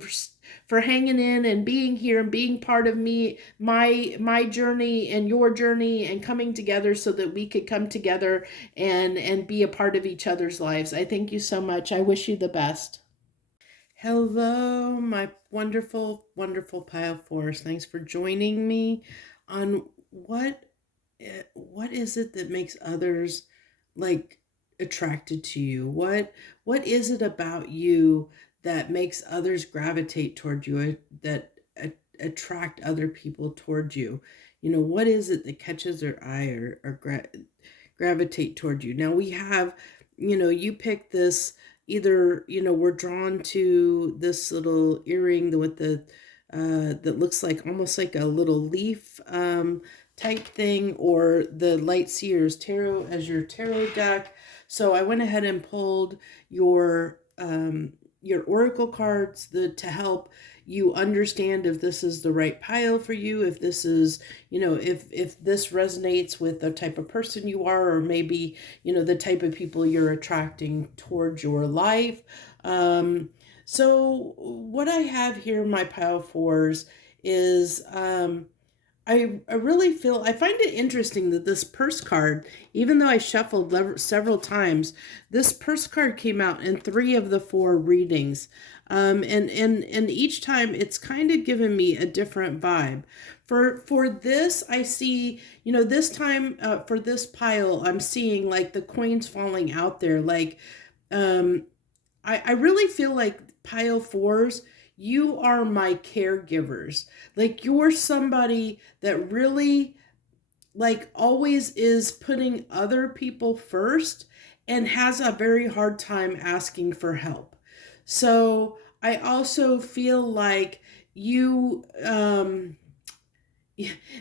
for hanging in and being here and being part of my journey and your journey, and coming together so that we could come together and be a part of each other's lives. I thank you so much. I wish you the best. Hello, my wonderful, wonderful pile 4s. Thanks for joining me on what is it that makes others attracted to you? What is it about you that makes others gravitate toward you, that attract other people toward you? What is it that catches their eye or gravitate toward you? Now we have, you pick this, either, we're drawn to this little earring with the that looks like almost like a little leaf type thing, or the Light Seers Tarot as your tarot deck. So I went ahead and pulled your oracle cards to help you understand if this is the right pile for you, if this is, if this resonates with the type of person you are, or maybe, the type of people you're attracting towards your life. So what I have here in my pile 4s is, I really I find it interesting that this purse card, even though I shuffled several times, this purse card came out in 3 of the 4 readings. And each time it's kind of given me a different vibe. For this, I see, this time for this pile, I'm seeing the coins falling out there. I really feel like pile 4s, you are my caregivers. You're somebody that really always is putting other people first and has a very hard time asking for help. So I also feel like you,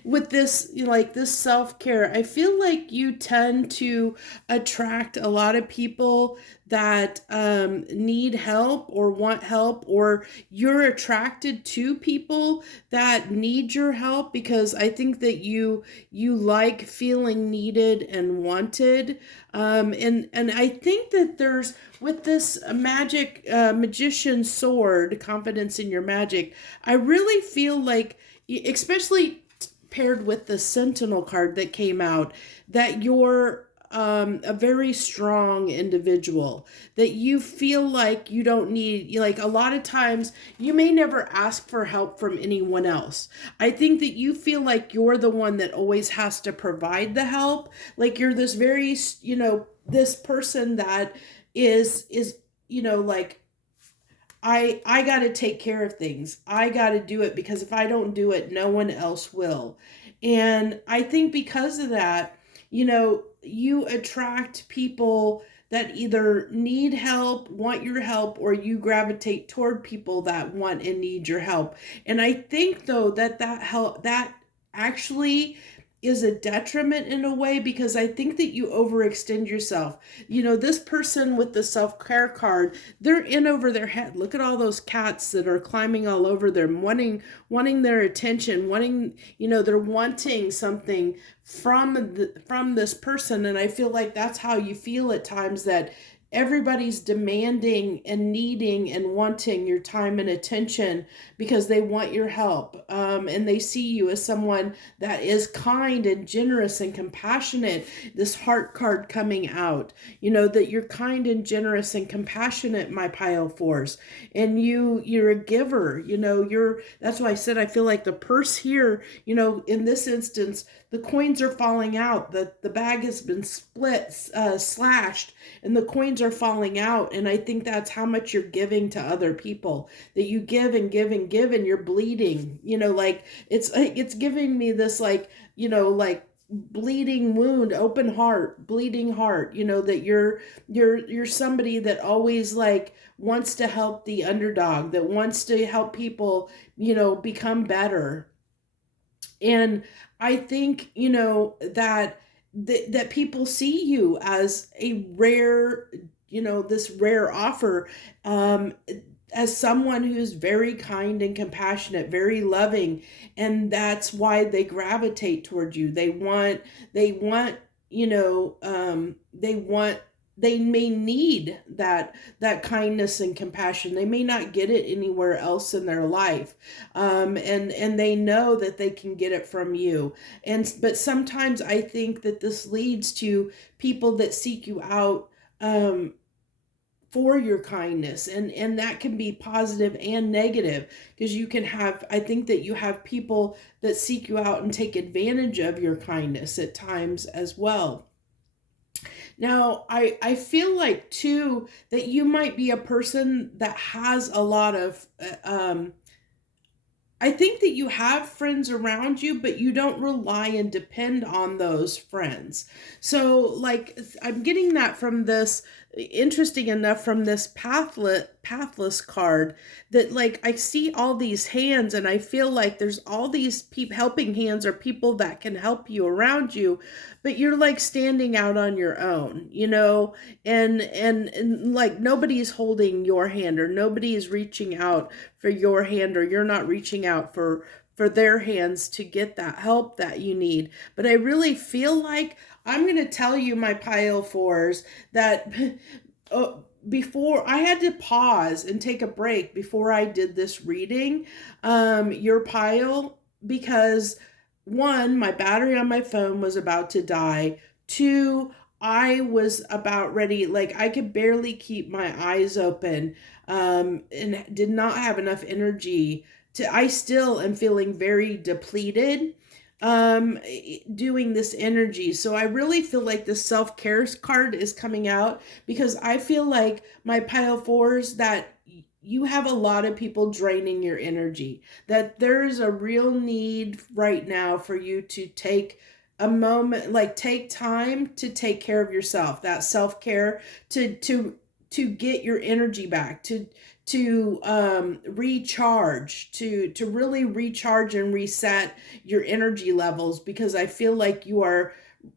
with this, this self-care, I feel like you tend to attract a lot of people that need help or want help, or you're attracted to people that need your help, because I think that you like feeling needed and wanted. And I think that there's, with this magician sword, confidence in your magic, I really feel like, especially paired with the Sentinel card that came out, that you're a very strong individual, that you feel like you don't need, like a lot of times you may never ask for help from anyone else. I think that you feel like you're the one that always has to provide the help. Like you're this very, this person that is, like, I got to take care of things. I got to do it because if I don't do it, no one else will. And I think because of that, you attract people that either need help, want your help, or you gravitate toward people that want and need your help. And I think though that help, that actually is a detriment in a way, because I think that you overextend yourself. This person with the self-care card, they're in over their head. Look at all those cats that are climbing all over them, wanting their attention, they're wanting something from this person. And I feel like that's how you feel at times, that everybody's demanding and needing and wanting your time and attention because they want your help. And they see you as someone that is kind and generous and compassionate. This heart card coming out, that you're kind and generous and compassionate, my pile fours. And you're a giver, that's why I said I feel like the purse here, in this instance, the coins are falling out. The bag has been split, slashed, and the coins are falling out. And I think that's how much you're giving to other people, that you give and give and give, and you're bleeding. Like it's giving me this like bleeding wound, open heart, bleeding heart. That you're somebody that always like wants to help the underdog, that wants to help people, become better. And I think, that people see you as a rare, this rare offer, as someone who's very kind and compassionate, very loving. And that's why they gravitate toward you. They may need that kindness and compassion. They may not get it anywhere else in their life, and they know that they can get it from you. But sometimes I think that this leads to people that seek you out for your kindness, and that can be positive and negative, because I think that you have people that seek you out and take advantage of your kindness at times as well. Now, I feel like too that you might be a person that has a lot of I think that you have friends around you, but you don't rely and depend on those friends. So, like, I'm getting that from this, interesting enough, from this pathless card, that, like, I see all these hands, and I feel like there's all these helping hands, or people that can help you around you, but you're like standing out on your own, and like nobody's holding your hand, or nobody is reaching out for your hand, or you're not reaching out for their hands to get that help that you need. But I really feel like I'm going to tell you, my pile fours, that before I had to pause and take a break before I did this reading, your pile, because one, my battery on my phone was about to die. Two, I was about ready, like I could barely keep my eyes open, and did not have enough energy I still am feeling very depleted, doing this energy. So I really feel like the self-care card is coming out, because I feel like, my pile fours, that you have a lot of people draining your energy, that there's a real need right now for you to take a moment, like take time to take care of yourself, that self-care, to get your energy back, to recharge, to really recharge and reset your energy levels, because I feel like you are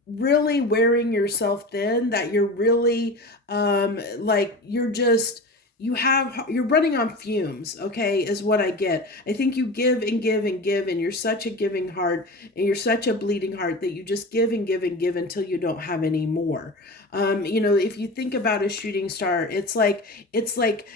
really wearing yourself thin, that you're really like you're running on fumes, okay, is what I get. I think you give and give and give, and you're such a giving heart, and you're such a bleeding heart, that you just give and give and give until you don't have any more. If you think about a shooting star, it's like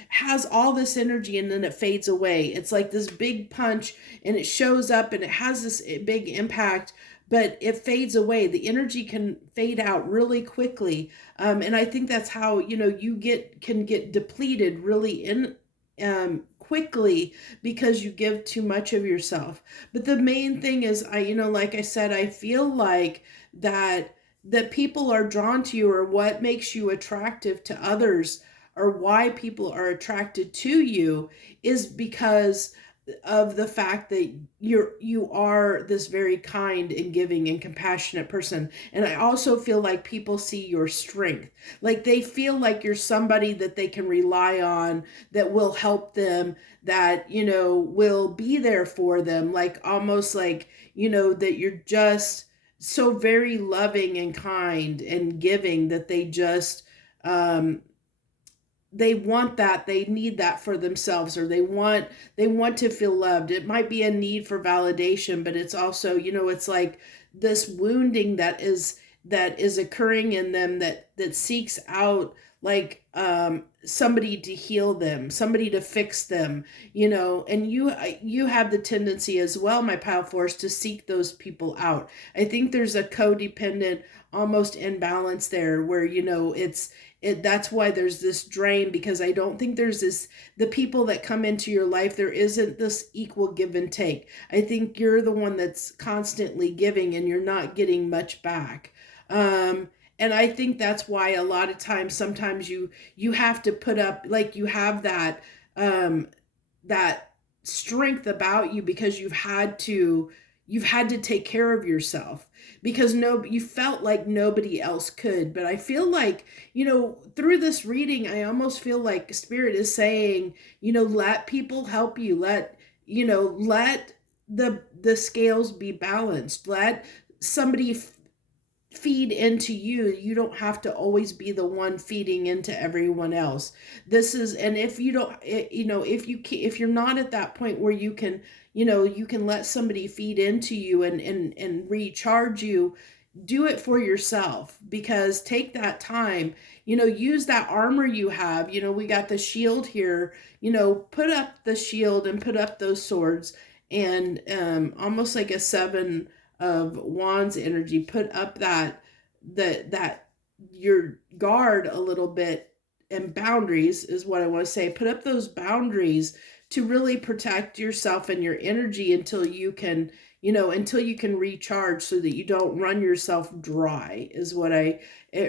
has all this energy, and then it fades away. It's like this big punch, and it shows up, and it has this big impact, but it fades away. The energy can fade out really quickly. And I think that's how, you can get depleted really quickly because you give too much of yourself. But the main thing is, like I said, I feel like that people are drawn to you, or what makes you attractive to others, or why people are attracted to you, is because of the fact that you are this very kind and giving and compassionate person. And I also feel like people see your strength, like they feel like you're somebody that they can rely on, that will help them, that will be there for them, like almost like that you're just so very loving and kind and giving, that um they want that, they need that for themselves, or they want to feel loved. It might be a need for validation, but it's also, it's like this wounding that is occurring in them, that seeks out, like, somebody to heal them, somebody to fix them, and you have the tendency as well, my pile force, to seek those people out. I think there's a codependent almost imbalance there, where that's why there's this drain, because I don't think there's the people that come into your life, there isn't this equal give and take. I think you're the one that's constantly giving and you're not getting much back. And I think that's why a lot of times, sometimes you have to put up, like, you have that strength about you, because you've had to take care of yourself, because you felt like nobody else could. But I feel like, through this reading, I almost feel like Spirit is saying, let people help you, let the scales be balanced, let somebody feed into you. You don't have to always be the one feeding into everyone else. And if you don't, if you're not at that point where you can let somebody feed into you and recharge you, do it for yourself, because take that time, use that armor you have. We got the shield here, put up the shield and put up those swords, and almost like a seven of wands energy, put up that your guard a little bit, and boundaries is what I want to say. Put up those boundaries to really protect yourself and your energy until you can recharge, so that you don't run yourself dry, is what it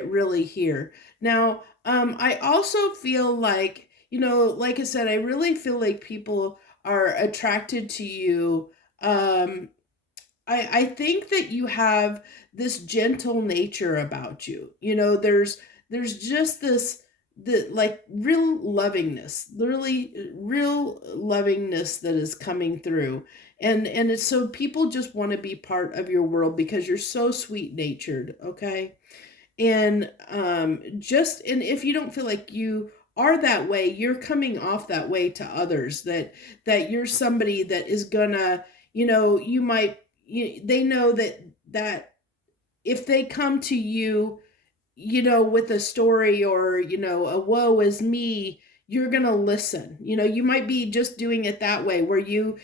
really hear. Now, I also feel like, like I said, I really feel like people are attracted to you. I think that you have this gentle nature about you. There's just the like real lovingness, literally real lovingness that is coming through. And it's so people just want to be part of your world because you're so sweet natured, okay? And if you don't feel like you are that way, you're coming off that way to others, that you're somebody that is gonna, you might, they know that if they come to you, with a story, or a woe is me, you're gonna listen. You might be just doing it that way, where you'll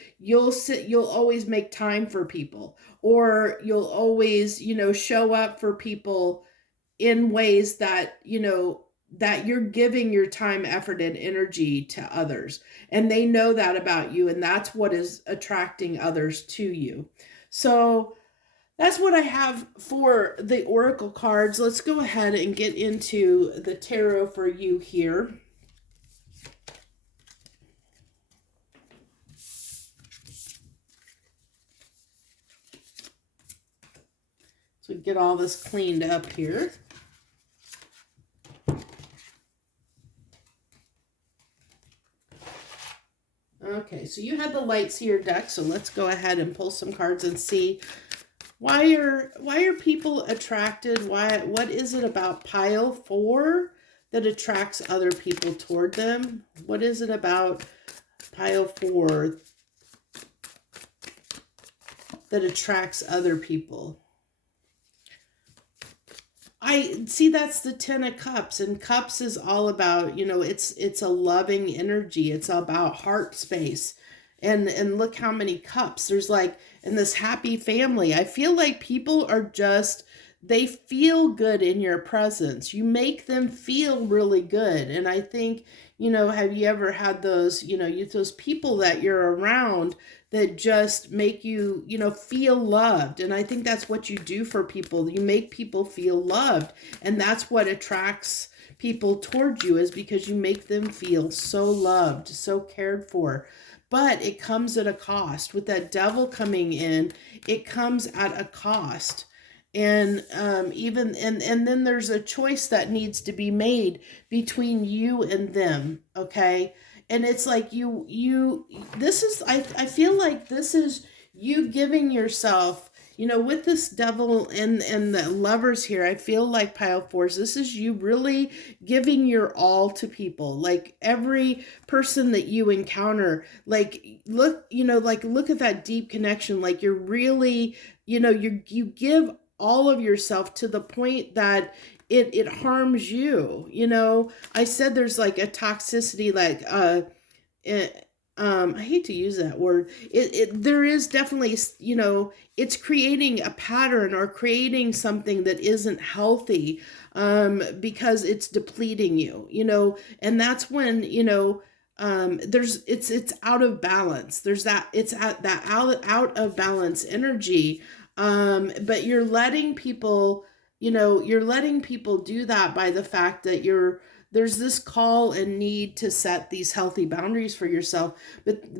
always make time for people, or you'll always show up for people in ways that you're giving your time, effort, and energy to others. And they know that about you, and that's what is attracting others to you. So that's what I have for the oracle cards. Let's go ahead and get into the tarot for you here. So get all this cleaned up here. Okay, so you had the lights here deck, so let's go ahead and pull some cards and see why are people attracted? What is it about pile 4 that attracts other people toward them? What is it about pile 4 that attracts other people? I see that's the 10 of Cups, and Cups is all about, it's a loving energy. It's about heart space. and look how many cups there's, like, in this happy family. I feel like people are just, they feel good in your presence. You make them feel really good. And I think, have you ever had those, those people that you're around that just make you, feel loved? And I think that's what you do for people. You make people feel loved. And that's what attracts people towards you, is because you make them feel so loved, so cared for. But it comes at a cost. With that devil coming in, it comes at a cost. And even and then there's a choice that needs to be made between you and them, okay? And it's like this is, I feel like this is you giving yourself, with this devil and the lovers here. I feel like pile fours, this is you really giving your all to people. Like every person that you encounter, like look at that deep connection. Like you're really, you give all of yourself to the point that it harms you. I said there's like a toxicity, like I hate to use that word. There is definitely, it's creating a pattern or creating something that isn't healthy, because it's depleting you, and that's when, it's out of balance. There's that, it's at that out of balance energy. But you're letting people do that by the fact that there's this call and need to set these healthy boundaries for yourself.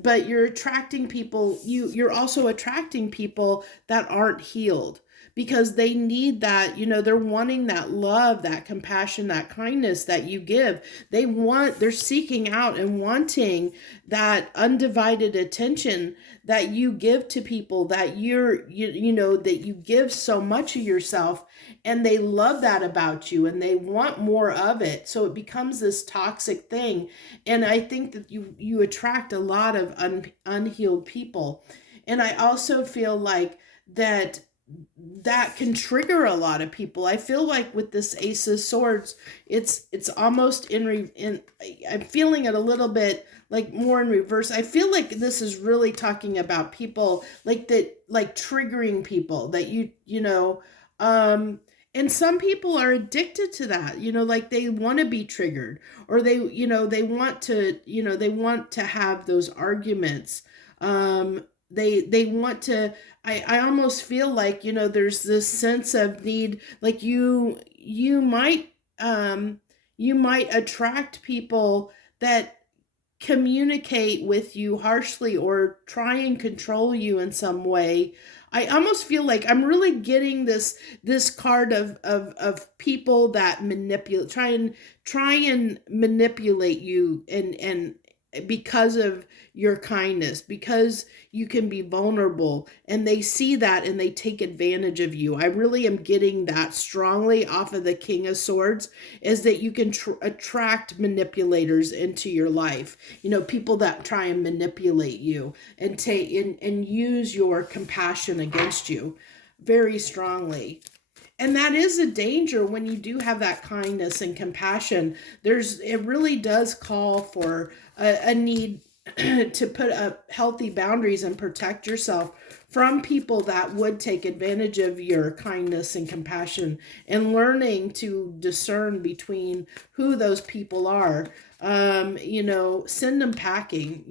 But you're attracting people, you're also attracting people that aren't healed, because they need that, they're wanting that love, that compassion, that kindness that you give. They're seeking out and wanting that undivided attention that you give to people, that that you give so much of yourself, and they love that about you and they want more of it. So it becomes this toxic thing. And I think that you attract a lot of unhealed people. And I also feel like that can trigger a lot of people. I feel like with this Ace of Swords, it's almost I'm feeling it a little bit like more in reverse. I feel like this is really talking about people like that, like triggering people that and some people are addicted to that, like they want to be triggered, or they want to have those arguments. They want to, I almost feel like, there's this sense of need, like you might attract people that communicate with you harshly or try and control you in some way. I almost feel like I'm really getting this card of people that try and manipulate you, and because of your kindness, because you can be vulnerable, and they see that and they take advantage of you. I really am getting that strongly off of the King of Swords, is that you can attract manipulators into your life, people that try and manipulate you and take and use your compassion against you very strongly. And that is a danger when you do have that kindness and compassion. It really does call for a need to put up healthy boundaries and protect yourself from people that would take advantage of your kindness and compassion, and learning to discern between who those people are. Send them packing,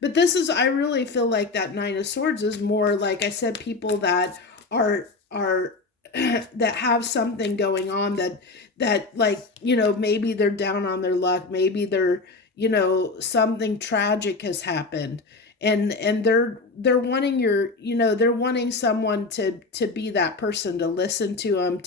but I really feel like that Nine of Swords is more, like I said, people that are that have something going on, that like, maybe they're down on their luck, maybe they're, something tragic has happened, and they're wanting they're wanting someone to be that person, to listen to them,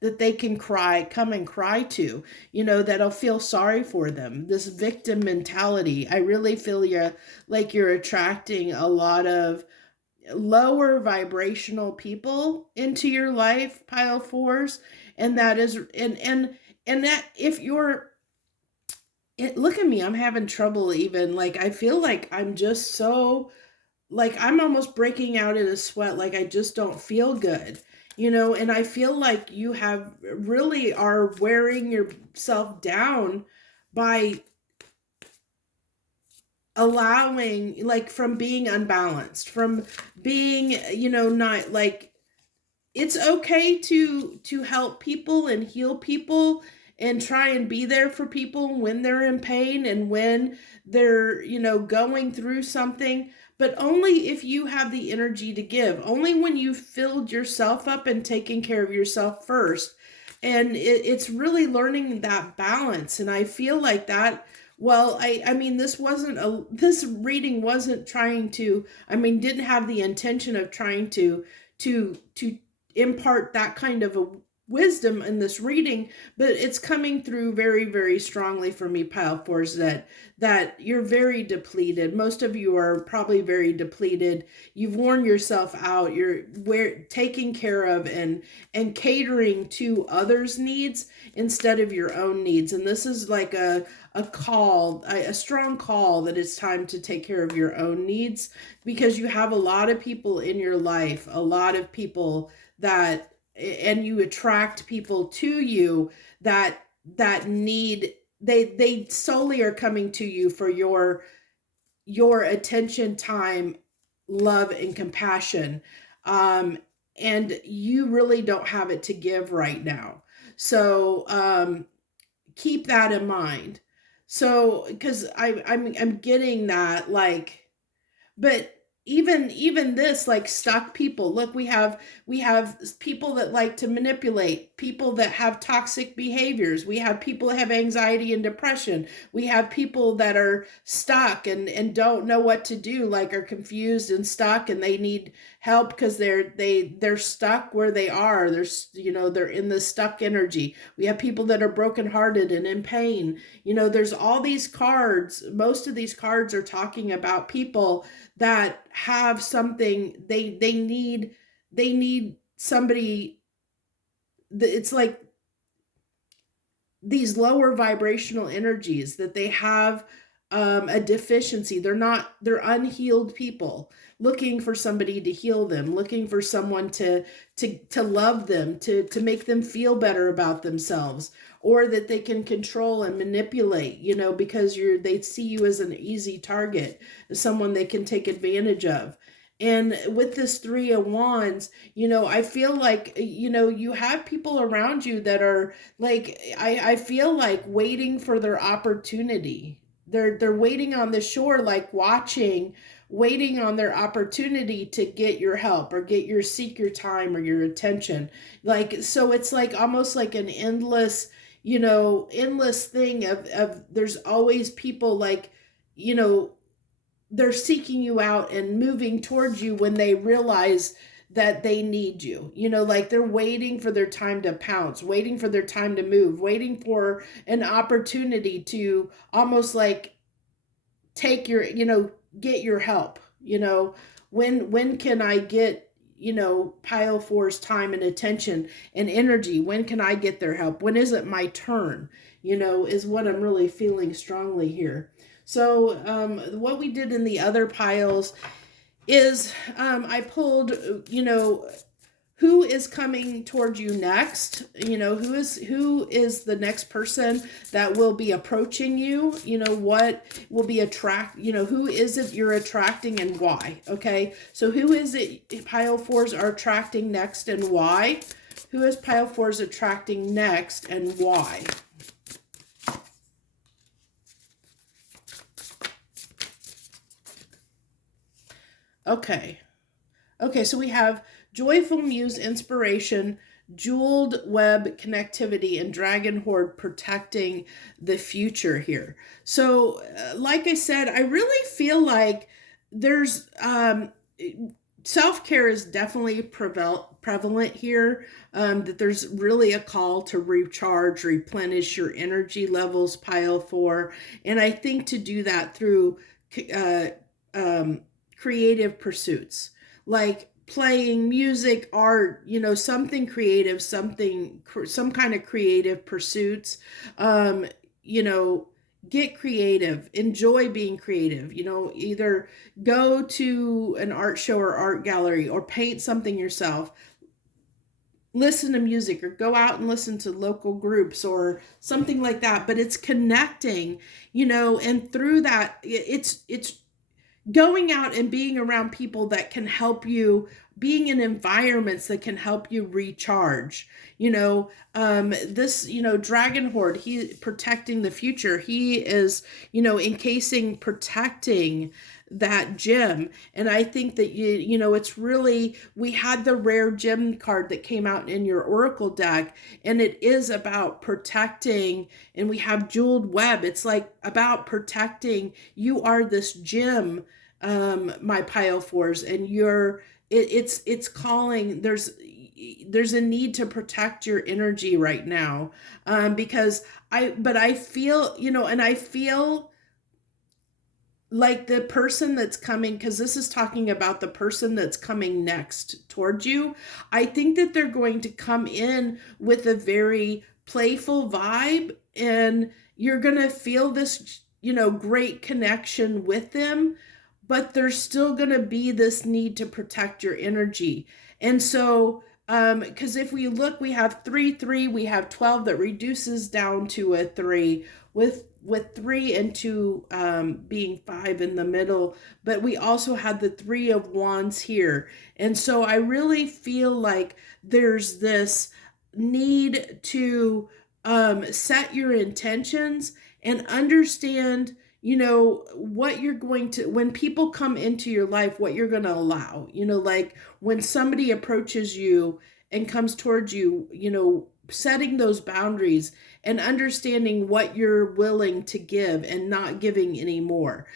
that they can come and cry to, that'll feel sorry for them. This victim mentality, I really feel you're attracting a lot of lower vibrational people into your life, pile fours. And that is, and that if you're look at me, I'm having trouble, even like, I feel like I'm just so, like, I'm almost breaking out in a sweat, like I just don't feel good, and I feel like you have really are wearing yourself down by allowing, like, from being unbalanced, from being, not like, it's okay to help people and heal people and try and be there for people when they're in pain and when they're, going through something, but only if you have the energy to give, only when you've filled yourself up and taken care of yourself first. And it's really learning that balance. And I feel like that, well, I mean, this reading wasn't trying to, I mean, didn't have the intention of trying to impart that kind of a wisdom in this reading, but it's coming through very, very strongly for me, pile fours, that you're very depleted. Most of you are probably very depleted. You've worn yourself out. You're taking care of and catering to others' needs instead of your own needs. And this is like a call, a strong call that it's time to take care of your own needs, because you have a lot of people in your life, a lot of people that, and you attract people to you that need, they solely are coming to you for your attention, time, love, and compassion. And you really don't have it to give right now. So keep that in mind. So, because I'm getting that, like, but even this, like, stuck people, look, we have people that like to manipulate, people that have toxic behaviors, we have people that have anxiety and depression, we have people that are stuck and don't know what to do, like, are confused and stuck, and they need help because they're stuck where they are. They're in the stuck energy. We have people that are brokenhearted and in pain. There's all these cards. Most of these cards are talking about people that have something they need somebody. It's like these lower vibrational energies that they have a deficiency. They're unhealed people looking for somebody to heal them, looking for someone to love them, to make them feel better about themselves, or that they can control and manipulate, because they see you as an easy target, as someone they can take advantage of. And with this Three of Wands, I feel like, you have people around you that are like, I feel like waiting for their opportunity. They're waiting on the shore, like watching, waiting on their opportunity to get your help or seek your time or your attention. Like, so it's like almost like an endless thing of there's always people, like, they're seeking you out and moving towards you when they realize that they need you. Like, they're waiting for their time to pounce, waiting for their time to move, waiting for an opportunity to almost like take your, get your help. When can I get, pile four's time and attention and energy? When can I get their help? When is it my turn? Is what I'm really feeling strongly here. So what we did in the other piles is I pulled, who is coming towards you next? Who is the next person that will be approaching you? What will be who is it you're attracting and why? Okay, so who is it pile fours are attracting next and why? Who is pile fours attracting next and why? Okay. Okay, so we have joyful muse inspiration, jeweled web connectivity, and dragon horde protecting the future here. So, like I said, I really feel like there's self-care is definitely prevalent here. That there's really a call to recharge, replenish your energy levels, pile four, and I think to do that through uh, creative pursuits, like playing music, art, something creative, some kind of creative pursuits. um you know get creative, enjoy being creative, either go to an art show or art gallery or paint something yourself. listen to music or go out and listen to local groups or something like that, but it's connecting, and through that it's going out and being around people that can help you, being in environments that can help you recharge. This, Dragon Horde, he protecting the future. He is, encasing, protecting that gem. And I think that it's really, we had the rare gem card that came out in your oracle deck, and it is about protecting. And we have jeweled web. It's like about protecting. You are this gem, my pile fours, and it's calling. There's a need to protect your energy right now, because I feel, and I feel like the person that's coming, because this is talking about the person that's coming next towards you. I think that they're going to come in with a very playful vibe, and you're going to feel this, great connection with them, but there's still going to be this need to protect your energy. And so, because if we look, we have 3 3, we have 12 that reduces down to a 3, with 3 and 2 being 5 in the middle, but we also had the 3 of wands here. And so I really feel like there's this need to set your intentions and understand, what you're going to, when people come into your life, what you're going to allow. Like when somebody approaches you and comes towards you, setting those boundaries and understanding what you're willing to give and not giving anymore,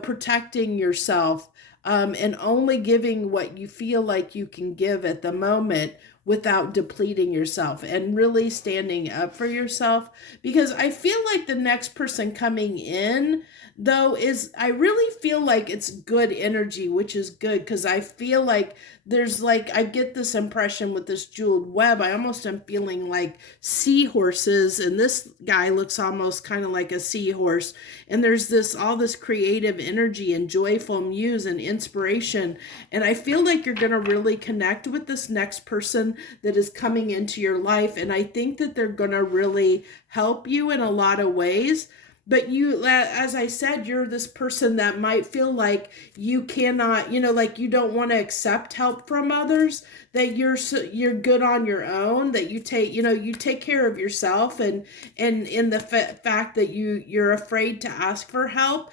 protecting yourself, and only giving what you feel like you can give at the moment without depleting yourself, and really standing up for yourself. Because I feel like the next person coming in, though, I really feel like it's good energy, which is good, because I feel like there's like, I get this impression with this jeweled web, I almost am feeling like seahorses, and this guy looks almost kind of like a seahorse, and there's all this creative energy and joyful muse and inspiration. And I feel like you're going to really connect with this next person that is coming into your life, and I think that they're going to really help you in a lot of ways. But you, as I said, you're this person that might feel like you cannot, like you don't want to accept help from others, that you're good on your own, that you take care of yourself, and in the fact that you're afraid to ask for help.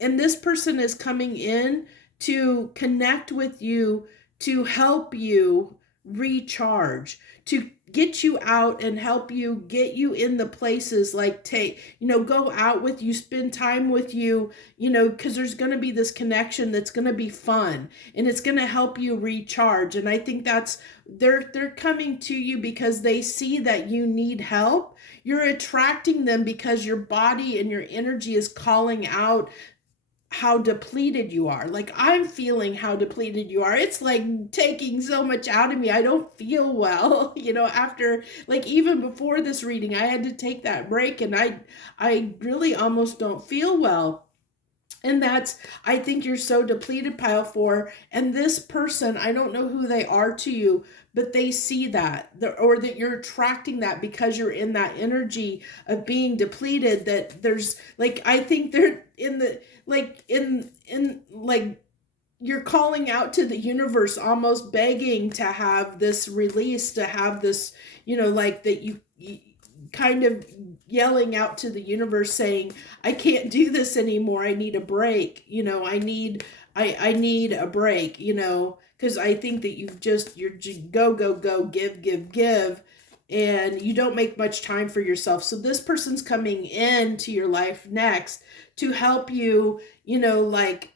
And this person is coming in to connect with you, to help you recharge, to get you out and help you get you in the places, like go out with you, spend time with you, because there's going to be this connection that's going to be fun, and it's going to help you recharge. And I think that's, they're coming to you because they see that you need help. You're attracting them because your body and your energy is calling out how depleted you are. Like, I'm feeling how depleted you are. It's like taking so much out of me. I don't feel well. After, like, even before this reading, I had to take that break, and I really almost don't feel well. And that's, I think you're so depleted, pile four. And this person, I don't know who they are to you, but they see that, or that you're attracting that because you're in that energy of being depleted. That there's, like, I think they're in the, like, in like, you're calling out to the universe, almost begging to have this release, to have this, like that you kind of yelling out to the universe saying, I can't do this anymore. I need a break. I need a break, because I think that you're go, give, and you don't make much time for yourself. So this person's coming into your life next to help you, like,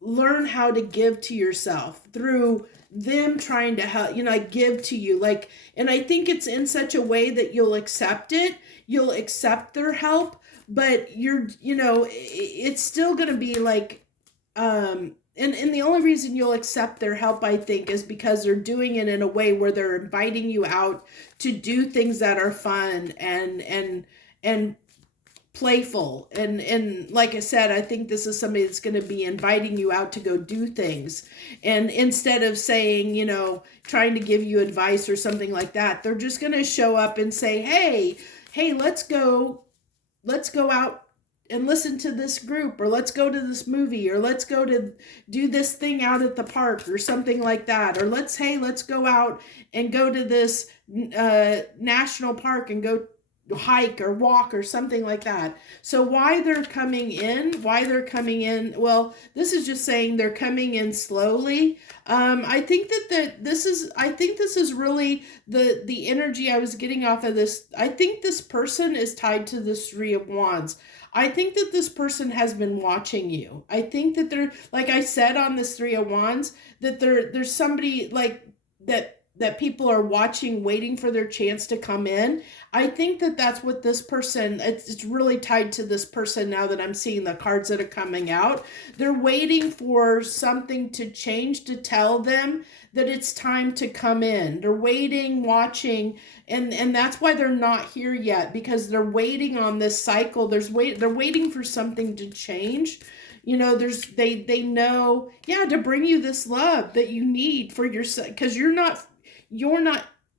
learn how to give to yourself through them trying to help, like, give to you, like. And I think it's in such a way that you'll accept their help, but it's still going to be like, and the only reason you'll accept their help, I think, is because they're doing it in a way where they're inviting you out to do things that are fun, and playful. And like I said, I think this is somebody that's going to be inviting you out to go do things. And instead of saying, trying to give you advice or something like that, they're just going to show up and say, hey, let's go out and listen to this group, or let's go to this movie, or let's go to do this thing out at the park or something like that, or let's go out and go to this national park and go hike or walk or something like that. So why they're coming in, well, this is just saying they're coming in slowly. I think I think this is really the energy I was getting off of this. I think this person is tied to this Three of Wands. I think that this person has been watching you. I think that they're, like I said on this Three of Wands, that there's somebody like that people are watching, waiting for their chance to come in. I think that that's what this person, it's really tied to this person now that I'm seeing the cards that are coming out. They're waiting for something to change to tell them that it's time to come in. They're waiting, watching, and that's why they're not here yet, because they're waiting on this cycle. They're waiting for something to change. They know, yeah, to bring you this love that you need for yourself, because you're not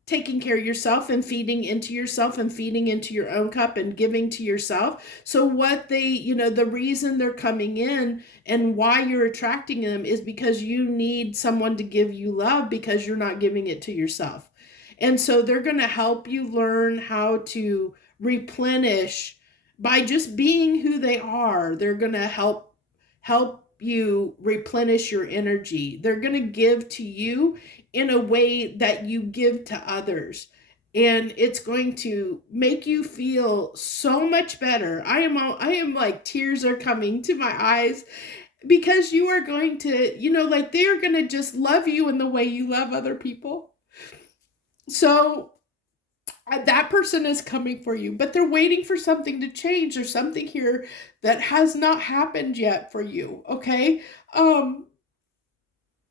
taking care of yourself and feeding into yourself and feeding into your own cup and giving to yourself. So the reason they're coming in and why you're attracting them is because you need someone to give you love, because you're not giving it to yourself. And so they're going to help you learn how to replenish by just being who they are. They're going to help you replenish your energy. They're going to give to you in a way that you give to others. And it's going to make you feel so much better. I am like, tears are coming to my eyes, because you are going to, like, they are going to just love you in the way you love other people. So that person is coming for you, but they're waiting for something to change. There's something here that has not happened yet for you. Okay.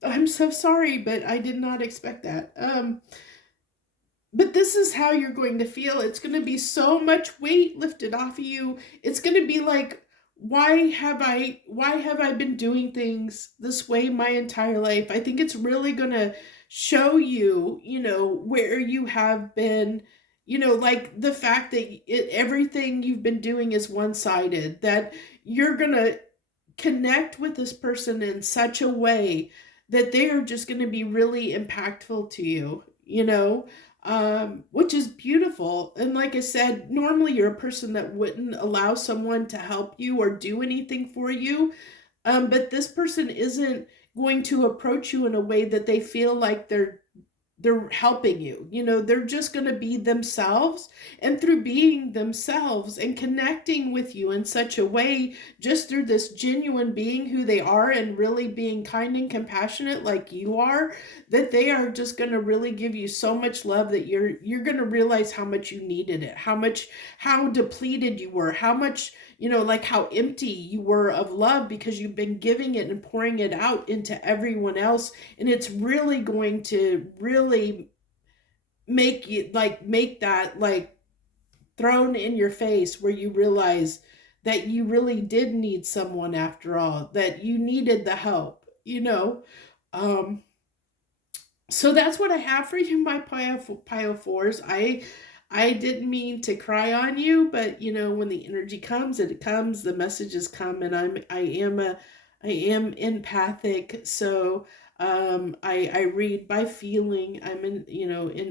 I'm so sorry, but I did not expect that. But this is how you're going to feel. It's going to be so much weight lifted off of you. It's going to be like, why have I been doing things this way my entire life? I think it's really going to show you, where you have been, like the fact that everything you've been doing is one-sided, that you're going to connect with this person in such a way that they are just going to be really impactful to you, which is beautiful. And like I said, normally you're a person that wouldn't allow someone to help you or do anything for you. But this person isn't going to approach you in a way that they feel like they're helping you. They're just going to be themselves, and through being themselves and connecting with you in such a way, just through this genuine being who they are and really being kind and compassionate like you are, that they are just going to really give you so much love that you're going to realize how much you needed it, how depleted you were, how much, like how empty you were of love, because you've been giving it and pouring it out into everyone else. And it's really going to really make that like thrown in your face, where you realize that you really did need someone after all, that you needed the help. So that's what I have for you, my pile of fours. I didn't mean to cry on you, but when the energy comes, it comes, the messages come, and I am empathic. So I read by feeling. I'm in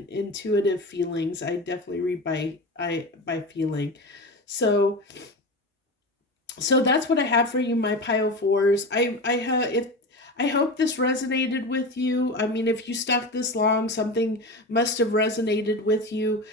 intuitive feelings. I definitely read by feeling. So that's what I have for you, my pile fours. I have if I hope this resonated with you. I mean, if you stuck this long, something must have resonated with you.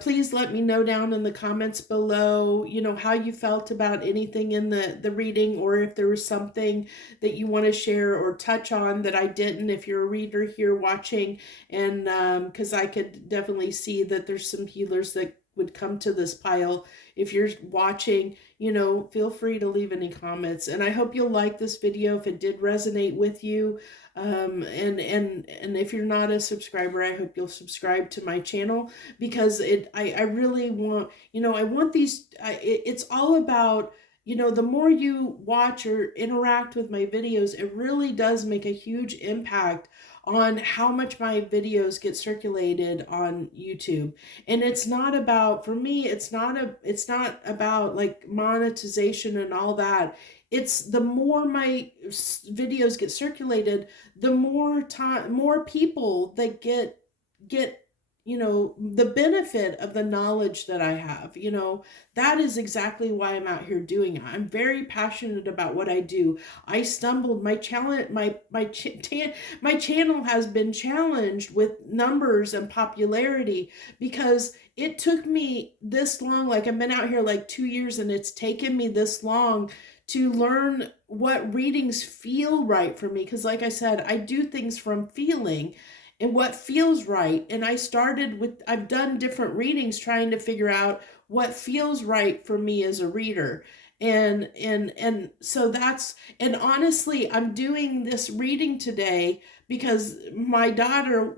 Please let me know down in the comments below, how you felt about anything in the reading, or if there was something that you want to share or touch on that I didn't, if you're a reader here watching. And because I could definitely see that there's some healers that would come to this pile. If you're watching, you know, feel free to leave any comments. And I hope you'll like this video if it did resonate with you. And if you're not a subscriber, I hope you'll subscribe to my channel, because I really want, you know, I want these, it's all about, you know, the more you watch or interact with my videos, it really does make a huge impact on how much my videos get circulated on YouTube. And it's not about, for me, it's not about like monetization and all that. It's the more my videos get circulated, the more people that get, you know, the benefit of the knowledge that I have. You know, that is exactly why I'm out here doing it. I'm very passionate about what I do. I stumbled, my challenge, my channel has been challenged with numbers and popularity because it took me this long. Like, I've been out here like 2 years, and it's taken me this long to learn what readings feel right for me. Because like I said, I do things from feeling and what feels right. And I've done different readings trying to figure out what feels right for me as a reader. And so that's, and honestly, I'm doing this reading today because my daughter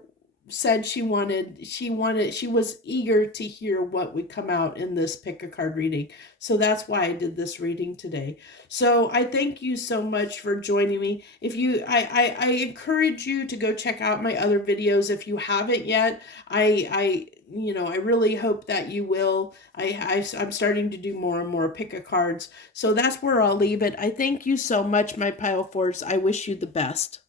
said she was eager to hear what would come out in this pick a card reading. So that's why I did this reading today. So I thank you so much for joining me. If you, I encourage you to go check out my other videos if you haven't yet. You know, I really hope that you will. I'm starting to do more and more pick a cards. So that's where I'll leave it. I thank you so much, my pile fours. I wish you the best.